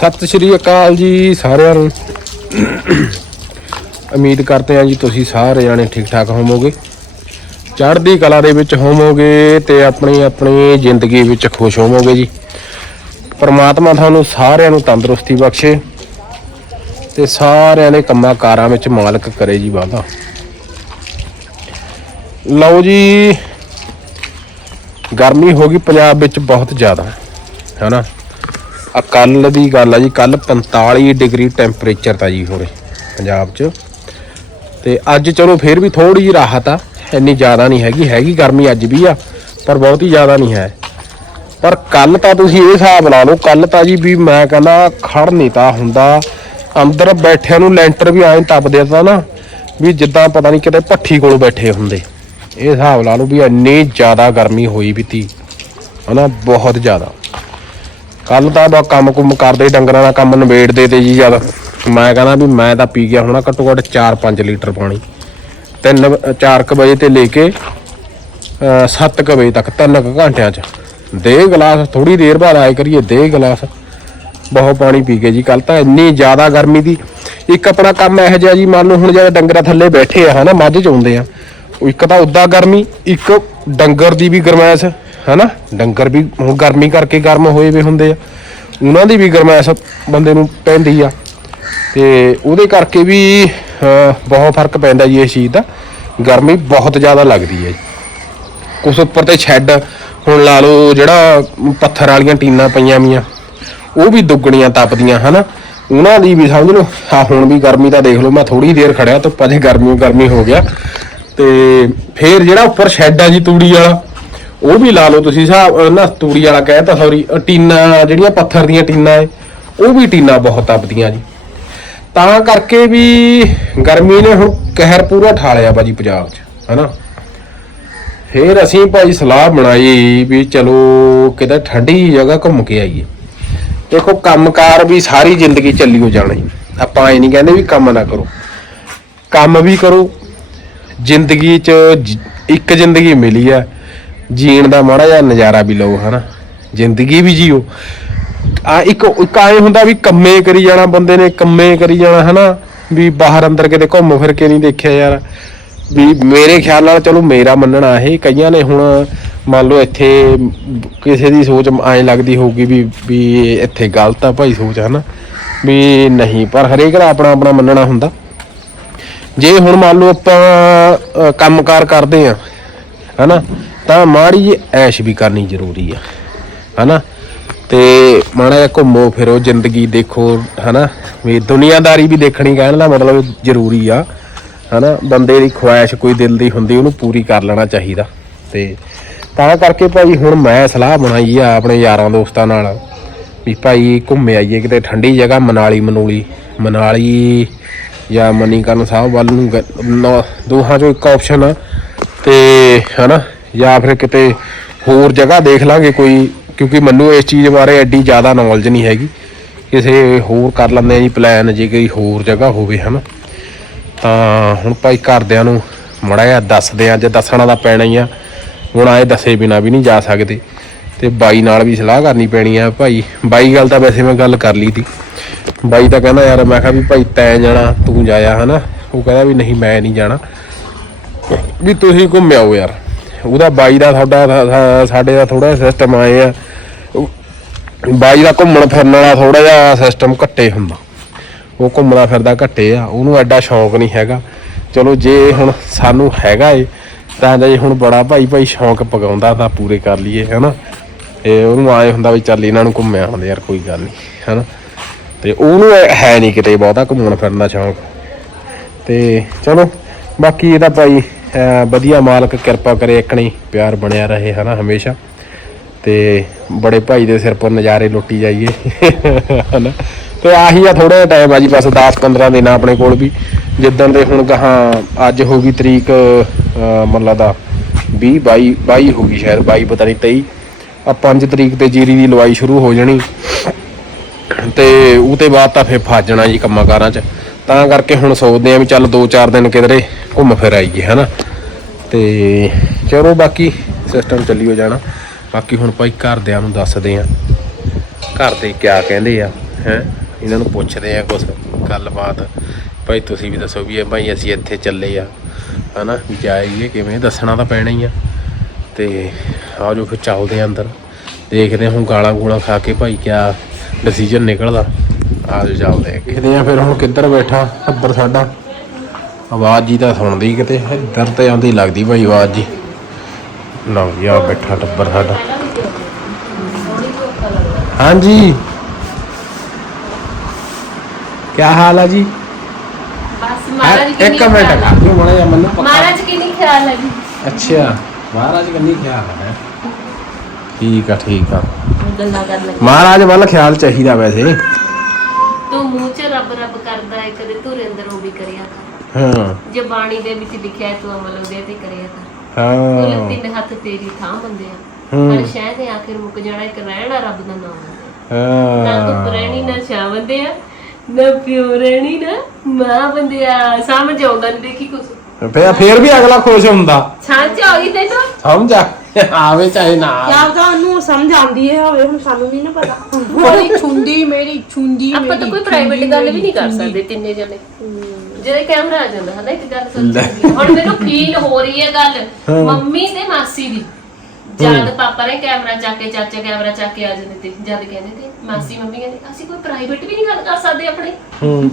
ਸਤਿ ਸ਼੍ਰੀ ਅਕਾਲ ਜੀ ਸਾਰਿਆਂ ਨੂੰ। ਉਮੀਦ ਕਰਦੇ ਹਾਂ ਜੀ ਤੁਸੀਂ ਸਾਰੇ ਜਾਣੇ ਠੀਕ ਠਾਕ ਹੋਵੋਗੇ। ਚੜ੍ਹਦੀ ਕਲਾ ਦੇ ਵਿੱਚ ਹੋਵੋਗੇ ਤੇ ਆਪਣੀ ਆਪਣੀ ਜ਼ਿੰਦਗੀ ਵਿੱਚ ਖੁਸ਼ ਹੋਵੋਗੇ ਜੀ। ਪਰਮਾਤਮਾ ਤੁਹਾਨੂੰ ਸਾਰਿਆਂ ਨੂੰ ਤੰਦਰੁਸਤੀ ਬਖਸ਼ੇ ਤੇ ਸਾਰਿਆਂ ਦੇ ਕੰਮਾਂ ਕਾਰਾਂ ਵਿੱਚ ਮਾਲਕ ਕਰੇ ਜੀ ਵਾਦਾ ਲਓ ਜੀ, ਗਰਮੀ ਹੋ ਗਈ ਪੰਜਾਬ ਵਿੱਚ ਬਹੁਤ ਜ਼ਿਆਦਾ ਹੈਨਾ ਆ ਕੱਲ ਦੀ ਗੱਲ ਆ ਜੀ ਕੱਲ 45 ਡਿਗਰੀ ਟੈਂਪਰੇਚਰ ਤਾਂ ਜੀ ਹੋਰੇ, ਪੰਜਾਬ 'ਚ। ਤੇ ਅੱਜ ਚਲੋ ਫਿਰ ਵੀ ਥੋੜੀ ਜਿਹੀ ਰਾਹਤ ਆ, ਇੰਨੀ ਜ਼ਿਆਦਾ ਨਹੀਂ ਹੈਗੀ ਹੈਗੀ ਗਰਮੀ ਅੱਜ ਵੀ ਆ, ਪਰ ਬਹੁਤ ਹੀ ਜ਼ਿਆਦਾ ਨਹੀਂ ਹੈ। ਪਰ ਕੱਲ ਤਾਂ ਤੁਸੀਂ ਇਹ ਹਿਸਾਬ ਲਾ ਲਓ ਕੱਲ ਤਾਂ ਜੀ ਵੀ ਮੈਂ ਕਹਿੰਦਾ ਖੜ ਨਹੀਂ ਤਾਂ ਹੁੰਦਾ। ਅੰਦਰ ਬੈਠਿਆਂ ਨੂੰ ਲੈਂਟਰ ਵੀ ਐਂ ਤਪਦੇ ਤਾਂ ਨਾ, ਵੀ ਜਿੱਦਾਂ ਪਤਾ ਨਹੀਂ ਕਿਤੇ ਭੱਠੀ ਕੋਲ ਬੈਠੇ ਹੁੰਦੇ। ਇਹ ਹਿਸਾਬ ਲਾ ਲਓ ਵੀ ਇੰਨੀ ਜ਼ਿਆਦਾ ਗਰਮੀ ਹੋਈ ਵੀ ਤੀ ਹਨਾ, ਬਹੁਤ ਜ਼ਿਆਦਾ। ਕੱਲ ਤਾਂ ਬਾ ਕੰਮ ਕੁਮ ਕਰਦੇ ਡੰਗਰਾਂ ਦਾ ਕੰਮ ਨਿਬੇੜਦੇ ਤੇ ਜੀ ਜਦ। ਮੈਂ ਕਹਿੰਦਾ ਵੀ ਮੈਂ ਤਾਂ ਪੀ ਗਿਆ ਹੋਣਾ ਘੱਟੋ ਘੱਟ 4-5 ਲੀਟਰ ਪਾਣੀ। 3 4 ਵਜੇ ਤੇ ਲੈ ਕੇ 7 ਵਜੇ ਤੱਕ 3 ਘੰਟਿਆਂ ਚ। ਦੇ ਗਲਾਸ ਥੋੜੀ ਦੇਰ ਬਾਅਦ ਆਏ ਕਰੀਏ, ਦੇ ਗਲਾਸ। ਬਹੁਤ ਪਾਣੀ ਪੀ ਗਏ ਜੀ। ਕੱਲ ਤਾਂ ਇੰਨੀ ਜ਼ਿਆਦਾ ਗਰਮੀ ਦੀ। ਇੱਕ ਆਪਣਾ ਕੰਮ ਇਹੋ ਜਿਹਾ ਜੀ, ਮੰਨ ਲਓ ਹੁਣ ਜਦੋਂ ਡੰਗਰਾਂ ਥੱਲੇ ਬੈਠੇ ਆ, ਹਨਾ, ਮੱਝ ਚੋਂਦੇ ਆ। ਇੱਕ ਤਾਂ ਉਦਾਂ ਗਰਮੀ, ਇੱਕ ਡੰਗਰ ਦੀ ਵੀ ਗਰਮੈਸ਼। ਹਨਾ? ਡੰਗਰ ਵੀ ਹੁਣ ਗਰਮੀ ਕਰਕੇ ਗਰਮ ਹੋਏ ਵੇ ਹੁੰਦੇ ਆ। ਉਹਨਾਂ ਦੀ ਵੀ ਗਰਮੈਸ਼ ਬੰਦੇ ਨੂੰ ਪੈਂਦੀ ਆ। ਤੇ ਉਹਦੇ ਕਰਕੇ ਵੀ ਬਹੁਤ ਫ਼ਰਕ ਪੈਂਦਾ ਜੀ ਇਸ ਚੀਜ਼ ਦਾ। ਗਰਮੀ ਬਹੁਤ ਜ਼ਿਆਦਾ ਲੱਗਦੀ ਹੈ ਜੀ। ਕੁਛ ਉੱਪਰ ਤੇ ਸ਼ੈੱਡ ਹੁਣ ਲਾ ਲਓ ਜਿਹੜਾ ਪੱਥਰ ਵਾਲੀਆਂ ਟੀਨਾਂ ਪਈਆਂ ਵੀਆਂ, ਉਹ ਵੀ ਦੁੱਗਣੀਆਂ ਤਪਦੀਆਂ, ਹਨਾ? ਉਹਨਾਂ ਦੀ ਵੀ ਸਮਝ ਲਓ ਆ ਹੁਣ ਵੀ ਗਰਮੀ ਤਾਂ ਦੇਖ ਲਓ, ਮੈਂ ਥੋੜੀ ਦੇਰ ਖੜਿਆ ਧੁੱਪਾਂ 'ਚ ਗਰਮੀ ਗਰਮੀ ਹੋ ਗਿਆ। ਤੇ ਫੇਰ ਜਿਹੜਾ ਉੱਪਰ ਸ਼ੈੱਡ ਆ ਜੀ, ਤੂੜੀ ਵਾਲਾ ਉਹ ਵੀ ਲਾ ਲਓ ਤੁਸੀਂ ਹਿਸਾਬ ਅਹ ਨਾ ਤੂੜੀ ਵਾਲਾ ਕਹਿਤਾ ਸੌਰੀ ਟੀਨਾ, ਜਿਹੜੀਆਂ ਪੱਥਰ ਦੀਆਂ ਟੀਨਾ ਏ, ਉਹ ਵੀ ਟੀਨਾ ਬਹੁਤ ਤਪਦੀਆਂ ਜੀ। ਤਾਂ ਕਰਕੇ ਵੀ ਗਰਮੀ ਨੇ ਹੁਣ ਕਹਿਰ ਪੂਰਾ ਠਾ ਲਿਆ ਬਾਜੀ ਪੰਜਾਬ 'ਚ, ਹਨਾ? ਫੇਰ ਅਸੀਂ ਭਾਈ ਸਲਾਹ ਬਣਾਈ ਵੀ ਚਲੋ ਕਿਤੇ ਠੰਡੀ ਜਗ੍ਹਾ ਘੁੰਮ ਕੇ ਆਈਏ। ਦੇਖੋ, ਕੰਮਕਾਰ ਵੀ ਸਾਰੀ ਜ਼ਿੰਦਗੀ ਚੱਲੀ ਹੋ ਜਾਣਾ। ਜੀ ਆਪਾਂ ਇਹ ਨਹੀਂ ਕਹਿੰਦੇ ਵੀ ਕੰਮ ਨਾ ਕਰੋ। ਕੰਮ ਵੀ ਕਰੋ। ਜ਼ਿੰਦਗੀ 'ਚ ਇੱਕ ਜ਼ਿੰਦਗੀ ਮਿਲੀ ਆ। ਜੀਣ ਦਾ ਮਾੜਾ ਜਿਹਾ ਨਜ਼ਾਰਾ ਵੀ ਲਓ ਹਨਾ? ਜ਼ਿੰਦਗੀ ਵੀ ਜੀਓ। ਆ ਇੱਕ ਇੱਕ ਆਏ ਹੁੰਦਾ ਵੀ ਕੰਮੇ ਕਰੀ ਜਾਣਾ ਬੰਦੇ ਨੇ ਕੰਮੇ ਕਰੀ ਜਾਣਾ ਹਨਾ? ਵੀ ਬਾਹਰ ਅੰਦਰ ਕਿਤੇ ਘੁੰਮ ਫਿਰ ਕੇ ਨਹੀਂ ਦੇਖਿਆ ਯਾਰ। ਵੀ ਮੇਰੇ ਖਿਆਲ ਨਾਲ ਚਲੋ ਮੇਰਾ ਮੰਨਣਾ ਇਹ ਕਈਆਂ ਨੇ ਹੁਣ ਮੰਨ ਲਓ ਇੱਥੇ ਕਿਸੇ ਦੀ ਸੋਚ ਐਂ ਲੱਗਦੀ ਹੋਊਗੀ ਵੀ ਵੀ ਇੱਥੇ ਗਲਤ ਆ ਭਾਈ ਸੋਚ ਹਨਾ? ਵੀ ਨਹੀਂ ਪਰ ਹਰੇਕ ਦਾ ਆਪਣਾ ਆਪਣਾ ਮੰਨਣਾ ਹੁੰਦਾ। ਜੇ ਹੁਣ ਮੰਨ ਲਓ ਆਪਾਂ ਅ, ਕੰਮਕਾਰ ਕਰਦੇ ਆ ਹਨਾ? ਤਾਂ ਮਾੜੀ ਜਿਹੀ ਐਸ਼ ਵੀ ਕਰਨੀ ਜ਼ਰੂਰੀ ਆ, ਹਨਾ? ਤੇ ਮਾੜਾ ਜਿਹਾ ਘੁੰਮੋ ਫਿਰੋ, ਜ਼ਿੰਦਗੀ ਦੇਖੋ, ਹਨਾ? ਵੀ ਦੁਨੀਆਦਾਰੀ ਵੀ ਦੇਖਣੀ ਕਹਿਣ ਦਾ ਮਤਲਬ ਜ਼ਰੂਰੀ ਆ, ਹਨਾ? ਬੰਦੇ ਦੀ ਖੁਆਇਸ਼ ਕੋਈ ਦਿਲ ਦੀ ਹੁੰਦੀ, ਉਹਨੂੰ ਪੂਰੀ ਕਰ ਲੈਣਾ ਚਾਹੀਦਾ। ਤੇ ਤਾਂ ਕਰਕੇ ਭਾਈ ਹੁਣ ਮੈਂ ਸਲਾਹ ਬਣਾਈ ਆ ਆਪਣੇ ਯਾਰਾਂ ਦੋਸਤਾਂ ਨਾਲ ਵੀ ਭਾਈ ਘੁੰਮੇ ਆਈਏ ਕਿਤੇ ਠੰਡੀ ਜਗ੍ਹਾ, ਮਨਾਲੀ, ਮਨੂਲੀ। ਮਨਾਲੀ ਜਾਂ ਮਨੀਕਰਨ ਸਾਹਿਬ ਵੱਲ ਨੂੰ ਗ- ਦੋਹਾਂ ਚੋਂ ਇੱਕ ਆਪਸ਼ਨ ਆ। ਤੇ, ਹਨਾ? ਜਾਂ ਫਿਰ ਕਿਤੇ ਹੋਰ ਜਗ੍ਹਾ ਦੇਖ ਲਾਂਗੇ ਕੋਈ, ਕਿਉਂਕਿ ਮੈਨੂੰ ਇਸ ਚੀਜ਼ ਬਾਰੇ ਐਡੀ ਜ਼ਿਆਦਾ ਨੌਲੇਜ ਨਹੀਂ ਹੈਗੀ। ਕਿਸੇ ਹੋਰ ਕਰ ਲੈਂਦੇ ਆ ਜੀ ਪਲਾਨ ਜੇ ਕੋਈ ਹੋਰ ਜਗ੍ਹਾ ਹੋਵੇ, ਹਨਾ। ਤਾਂ ਹੁਣ ਭਾਈ ਘਰਦਿਆਂ ਨੂੰ ਮੜਾ ਜਿਹਾ ਦੱਸਦੇ ਆ ਜੇ ਦੱਸਣਾ ਤਾਂ ਪੈਣਾ ਹੀ ਆ। ਹੁਣ ਆਏ ਦੱਸੇ ਬਿਨਾ ਵੀ ਨਹੀਂ ਜਾ ਸਕਦੇ। ਤੇ ਬਾਈ ਨਾਲ ਵੀ ਸਲਾਹ ਕਰਨੀ ਪੈਣੀ ਆ ਭਾਈ। ਬਾਈ ਗੱਲ ਤਾਂ ਵੈਸੇ ਮੈਂ ਗੱਲ ਕਰ ਲਈ ਤੀ ਬਾਈ ਤਾਂ ਕਹਿੰਦਾ, ਯਾਰ ਮੈਂ ਕਿਹਾ ਵੀ ਭਾਈ ਤੈਂ ਜਾਣਾ, ਤੂੰ ਜਾਇਆ, ਹਨਾ? ਉਹ ਕਹਿੰਦਾ ਵੀ ਨਹੀਂ, ਮੈਂ ਨਹੀਂ ਜਾਣਾ। ਵੀ ਤੁਸੀਂ ਘੁੰਮ ਆਓ ਯਾਰ। ਉਹਦਾ ਬਾਈ ਦਾ ਤੁਹਾਡਾ ਸਾਡੇ ਦਾ ਥੋੜਾ ਸਿਸਟਮ ਆਏ ਆ। ਬਾਈ ਦਾ ਘੁੰਮਣ ਫਿਰਨ ਵਾਲਾ ਥੋੜਾ ਜਿਹਾ ਸਿਸਟਮ ਘੱਟੇ ਹੁੰਦਾ। ਉਹ ਘੁੰਮਦਾ ਫਿਰਦਾ ਘੱਟੇ ਆ, ਉਹਨੂੰ ਐਡਾ ਸ਼ੌਂਕ ਨਹੀਂ ਹੈਗਾ। ਚਲੋ ਜੇ ਹੁਣ ਸਾਨੂੰ ਹੈਗਾ ਏ, ਤਾਂ ਜੇ ਹੁਣ ਬੜਾ ਭਾਈ ਭਾਈ ਸ਼ੌਂਕ ਪਗਾਉਂਦਾ ਤਾਂ ਪੂਰੇ ਕਰ ਲਈਏ, ਹਨਾ? ਇਹ ਉਹਨੂੰ ਆਏ ਹੁੰਦਾ ਵੀ ਚੱਲ ਇਹਨਾਂ ਨੂੰ ਘੁੰਮਿਆ ਆਉਂਦੇ ਯਾਰ, ਕੋਈ ਗੱਲ ਨਹੀਂ, ਹਨਾ? ਤੇ ਉਹਨੂੰ ਹੈ ਨਹੀਂ ਕਿਤੇ ਬਹੁਤਾ ਘੁੰਮਣ ਫਿਰਨ ਦਾ ਸ਼ੌਂਕ। ਤੇ ਚਲੋ, ਬਾਕੀ ਇਹਦਾ ਭਾਈ ਵਧੀਆ ਮਾਲਕ ਕਿਰਪਾ ਕਰੇ ਇਕਣੀ ਪਿਆਰ ਬਣਿਆ ਰਹੇ ਹਨਾ ਹਮੇਸ਼ਾ। ਤੇ ਬੜੇ ਭਾਈ ਦੇ ਸਿਰ ਪਰ ਨਜ਼ਾਰੇ ਲੁੱਟੀ ਜਾਈਏ ਹਨਾ। ਤੇ ਆਹੀ ਆ ਥੋੜਾ ਟਾਈਮ ਆ ਜੀ ਬਸ 10 15 ਦਿਨ ਆ ਆਪਣੇ ਕੋਲ ਵੀ। ਜਿੱਦਾਂ ਦੇ ਹੁਣ ਕਹਾ ਅੱਜ ਹੋ ਗਈ ਤਰੀਕ ਅਹ, ਮੈਨੂੰ ਲੱਗਦਾ 20 22 22 ਹੋ ਗਈ ਸ਼ਾਇਦ 22 ਪਤਾ ਨਹੀਂ 23 ਆ 5 ਤਰੀਕ ਤੇ ਜੀਰੀ ਦੀ ਲਵਾਈ ਸ਼ੁਰੂ ਹੋ ਜਾਣੀ। ਤੇ ਉਹ ਤੇ ਬਾਅਦ ਤਾਂ ਫੇਰ ਫਸ ਜਾਣਾ ਜੀ ਕੰਮਾਂ ਕਾਰਾਂ 'ਚ। ਤਾਂ ਕਰਕੇ ਹੁਣ ਸੋਚਦੇ ਆ ਵੀ ਚੱਲ 2-4 ਦਿਨ ਕਿਧਰੇ ਘੁੰਮ ਫਿਰ ਆਈਏ, ਹਨਾ? ਤੇ ਚਲੋ ਬਾਕੀ ਸਿਸਟਮ ਚੱਲੀ ਹੋ ਜਾਣਾ। ਬਾਕੀ ਹੁਣ ਭਾਈ ਘਰਦਿਆਂ ਨੂੰ ਦੱਸਦੇ ਆ ਘਰ ਦੇ ਕਿਆ ਕਹਿੰਦੇ ਆ, ਹੈ? ਇਹਨਾਂ ਨੂੰ ਪੁੱਛਦੇ ਆ ਕੁਝ ਗੱਲਬਾਤ। ਭਾਈ ਤੁਸੀਂ ਵੀ ਦੱਸੋ ਵੀ ਇਹ ਭਾਈ ਅਸੀਂ ਇੱਥੇ ਚੱਲੇ ਆ, ਹਨਾ? ਵੀ ਜਾਈਏ ਕਿਵੇਂ? ਦੱਸਣਾ ਤਾਂ ਪੈਣਾ ਹੀ ਆ। ਤੇ ਆਜੋ ਫਿਰ ਚੱਲਦੇ ਆ ਅੰਦਰ। ਦੇਖਦੇ ਹਾਂ ਹੁਣ ਗਾਲਾਂ ਗੂਲਾਂ ਖਾ ਕੇ ਭਾਈ ਕਿਆ ਡਿਸੀਜਨ ਨਿਕਲਦਾ। ਆਜੋ ਚੱਲਦੇ ਆ। ਦੇਖਦੇ ਆ ਫਿਰ ਹੁਣ ਕਿੱਧਰ ਬੈਠਾ? ਟੱਬਰ ਸਾਡਾ। ਆਵਾਜ਼ ਜੀ ਤਾਂ ਸੁਣਦੀ ਕਿਤੇ। ਇੱਧਰ ਤੇ ਆਉਂਦੀ ਲੱਗਦੀ ਭਾਈ ਆਵਾਜ਼ ਜੀ। ਲਓ ਜੀ ਆ ਬੈਠਾ ਟੱਬਰ ਸਾਡਾ। ਹਾਂਜੀ। ਕੀ ਹਾਲ ਆ ਜੀ? ਬਸ ਮਹਾਰਾਜ ਕੀ ਇੱਕ ਮਿੰਟ ਕਰ ਦਿਓ ਮਾੜਾ ਜਿਹਾ ਮੈਨੂੰ ਪੱਕਾ ਮਹਾਰਾਜ ਕੀ ਨਹੀਂ ਖਿਆਲ ਹੈ ਜੀ। ਅੱਛਾ ਮਹਾਰਾਜ ਕੰਨੀ ਖਿਆਲ ਹੈ। ਠੀਕ ਆ ਠੀਕ ਆ। ਗੱਲਾਂ ਕਰ ਲੈ ਮਹਾਰਾਜ ਵੱਲ ਖਿਆਲ ਚਾਹੀਦਾ ਵੈਸੇ। ਤੂੰ ਮੂੰਹ 'ਚ ਰੱਬ ਰੱਬ ਕਰਦਾ ਹੈ ਕਦੇ ਧੁਰ ਅੰਦਰ ਉਹ ਵੀ ਕਰਿਆ ਕਰ। ਹਾਂ। ਜੇ ਬਾਣੀ ਦੇ ਵਿੱਚ ਲਿਖਿਆ ਹੈ ਤੂੰ ਅਮਲ ਉਹਦੇ ਤੇ ਕਰਿਆ ਕਰ। ਕੁੱਲ ਹਾਂ ਤਿੰਨ ਹੱਥ ਤੇਰੀ ਥਾਂ ਬੰਦੇ ਆ। ਹੂੰ। ਪਰ ਸ਼ਹਿ ਦੇ ਆਖਿਰ ਮੁੱਕ ਜਾਣਾ ਇੱਕ ਰਹਿਣਾ ਰੱਬ ਦਾ ਨਾਮ ਨਾ ਧੁੱਪ ਹਾਂ ਰਹਿਣੀ ਨਾ ਛਾਂ ਬੰਦੇ ਆ ਨਾ ਪਿਓ ਰਹਿਣੀ ਨਾ ਮਾਂ ਬੰਦੇ ਆ। ਸਮਝ ਆਉਂਦਾ ਨਹੀਂ ਦੇਖੀ ਕੁਛ। ਫੇਰ ਫੇਰ ਵੀ ਅਗਲਾ ਖੁਸ਼ ਹੁੰਦਾ। ਛਾਂ ਚ ਆਈ ਤੇ ਤਾਂ ਸਮਝ ਆ? ਆਵੇ ਚਾਹੇ ਨਾ ਆਵੇ। ਕਿਆ ਤਾਂ ਉਹਨੂੰ ਸਮਝ ਆਉਂਦੀ ਹੈ ਹੋਵੇ ਹੁਣ ਸਾਨੂੰ ਨਹੀਂ ਨਾ ਪਤਾ। ਮੇਰੀ ਛੁੰਦੀ ਮੇਰੀ ਛੁੰਦੀ ਆਪਾਂ ਤਾਂ ਕੋਈ ਪ੍ਰਾਈਵੇਟ ਗੱਲ ਵੀ ਨਹੀਂ ਕਰ ਸਕਦੇ ਤਿੰਨੇ ਜਣੇ। ਜਿਹੜੇ ਕੈਮਰਾ ਆ ਜਾਂਦਾ ਹੈ ਨਾ ਇੱਕ ਗੱਲ ਸੋਚੀ। ਹੁਣ ਮੈਨੂੰ ਫੀਲ ਹੋ ਰਹੀ ਹੈ ਗੱਲ। ਮੰਮੀ ਤੇ ਮਾਸੀ ਦੀ। ਜਦ ਪਾਪਾ ਨੇ ਕੈਮਰਾ ਚੱਕ ਕੇ ਚਾਚਾ ਕੈਮਰਾ ਚੱਕ ਕੇ ਆ ਜਾਂਦੇ ਤੇ ਜਦ ਕਹਿੰਦੇ ਤੇ ਮਾਸੀ ਮੰਮੀ ਕਹਿੰਦੇ ਅਸੀਂ ਕੋਈ ਪ੍ਰਾਈਵੇਟ ਵੀ ਨਹੀਂ ਗੱਲ ਕਰ ਸਕਦੇ ਆਪਣੇ। ਹੂੰ।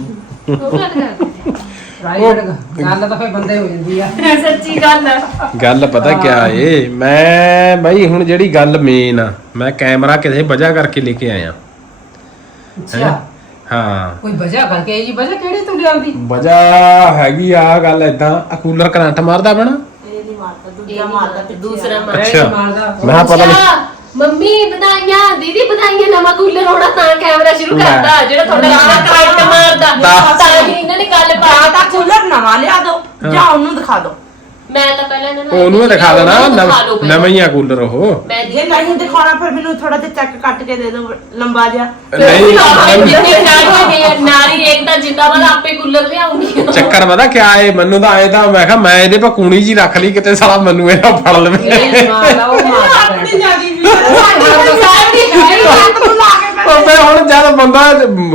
ਉਹ ਗੱਲ ਕਰਦੇ ਪ੍ਰਾਈਵੇਟ ਗੱਲ ਤਾਂ ਫੇ ਬੰਦੇ ਹੋ ਜਾਂਦੀ ਆ। ਸੱਚੀ ਗੱਲ ਹੈ ਗੱਲ ਪਤਾ ਕਿਆ ਏ ਮੈਂ ਬਈ ਹੁਣ ਜਿਹੜੀ ਗੱਲ ਮੇਨ ਆ ਮੈਂ ਕੈਮਰਾ ਕਿਸੇ ਵਜ੍ਹਾ ਕਰਕੇ ਲੈ ਕੇ ਆਇਆ। ਅੱਛਾ। ਹਾਂ? ਕੋਈ ਵਜ੍ਹਾ ਕਰਕੇ? ਜੀ ਵਜ੍ਹਾ ਕਿਹੜੀ ਤੂੰ ਲਿਆਂਦੀ ਵਜ੍ਹਾ ਹੈਗੀ ਆ ਗੱਲ ਏਦਾਂ ਆ ਕੂਲਰ ਕਰੰਟ ਮਾਰਦਾ ਬਣਾ ਇਹ ਨਹੀਂ ਮਾਰਦਾ ਇਹ ਦੂਜਾ ਮਾਰਦਾ ਮਾਰਦਾ, ਦੂਸਰਾ ਮਾਰਦਾ ਅੱਛਾ। ਮਾਰਦਾ। ਮੈਂ ਕਿਹਾ ਪਤਾ ਨਹੀਂ ਮੰਮੀ ਵਧਾਈਆਂ ਦੀਦੀ ਵਧਾਈਆਂ ਨਵਾਂ ਕੂਲਰ ਹੋਣਾ ਤਾਂ ਕੈਮਰਾ ਸ਼ੁਰੂ। ਕਰਦਾ ਜਿਹੜਾ ਤੁਹਾਡਾ ਨਾਲ ਕਰੰਟ ਮਾਰਦਾ। ਤਾਂ- ਹੀ ਇਹਨਾਂ ਨੇ ਗੱਲ ਪਾ ਤਾਂ ਕੂਲਰ ਨਵਾਂ ਲਿਆ ਦੋ ਜਾਂ ਉਹਨੂੰ ਦਿਖਾ ਦੋ ਮੈਂ ਤਾਂ ਪਹਿਲਾਂ ਇਹਨਾਂ ਨੂੰ ਉਹਨੂੰ ਹੀ ਦਿਖਾ ਦੇਣਾ ਉਹਨੂੰ ਦਿਖਾ ਲਓ ਨਵ- ਪਹਿਲਾਂ। ਨਵਾਂ ਹੀ ਆ ਕੂਲਰ ਉਹ ਮੈਂ ਜੇ ਨਹੀਂ ਦਿਖਾਉਣਾ ਫਿਰ ਮੈਨੂੰ ਥੋੜਾ ਜਿਹਾ ਚੱਕ ਕੱਟ ਕੇ ਦੇ ਦਿਓ ਲੰਬਾ ਜਿਹਾ ਨਹੀਂ ਜਿੰਨੇ ਚਾਹੀਏ ਨੇ ਨਾਰੀ ਏਕਤਾ ਜਿੰਦਾਬਾਦ ਆਪੇ ਕੂਲਰ ਲਿਆਉਂਗੀ ਚੱਕਰ ਪਤਾ ਕਿਆ ਏ ਮੈਨੂੰ ਤਾਂ ਆਏ ਤਾਂ ਮੈਂ ਕਿਹਾ ਮੈਂ ਇਹਦੇ ਪਾ ਕੂਣੀ ਜੀ ਰੱਖ ਲਈ ਕਿਤੇ ਸਾਲਾ ਮੈਨੂੰ ਇਹਦਾ ਫੜ ਲਵੇ ਉਹ ਆਪਣੀ ਵੀ ਉਹ ਫਿਰ ਹੁਣ ਜਦ ਬੰਦਾ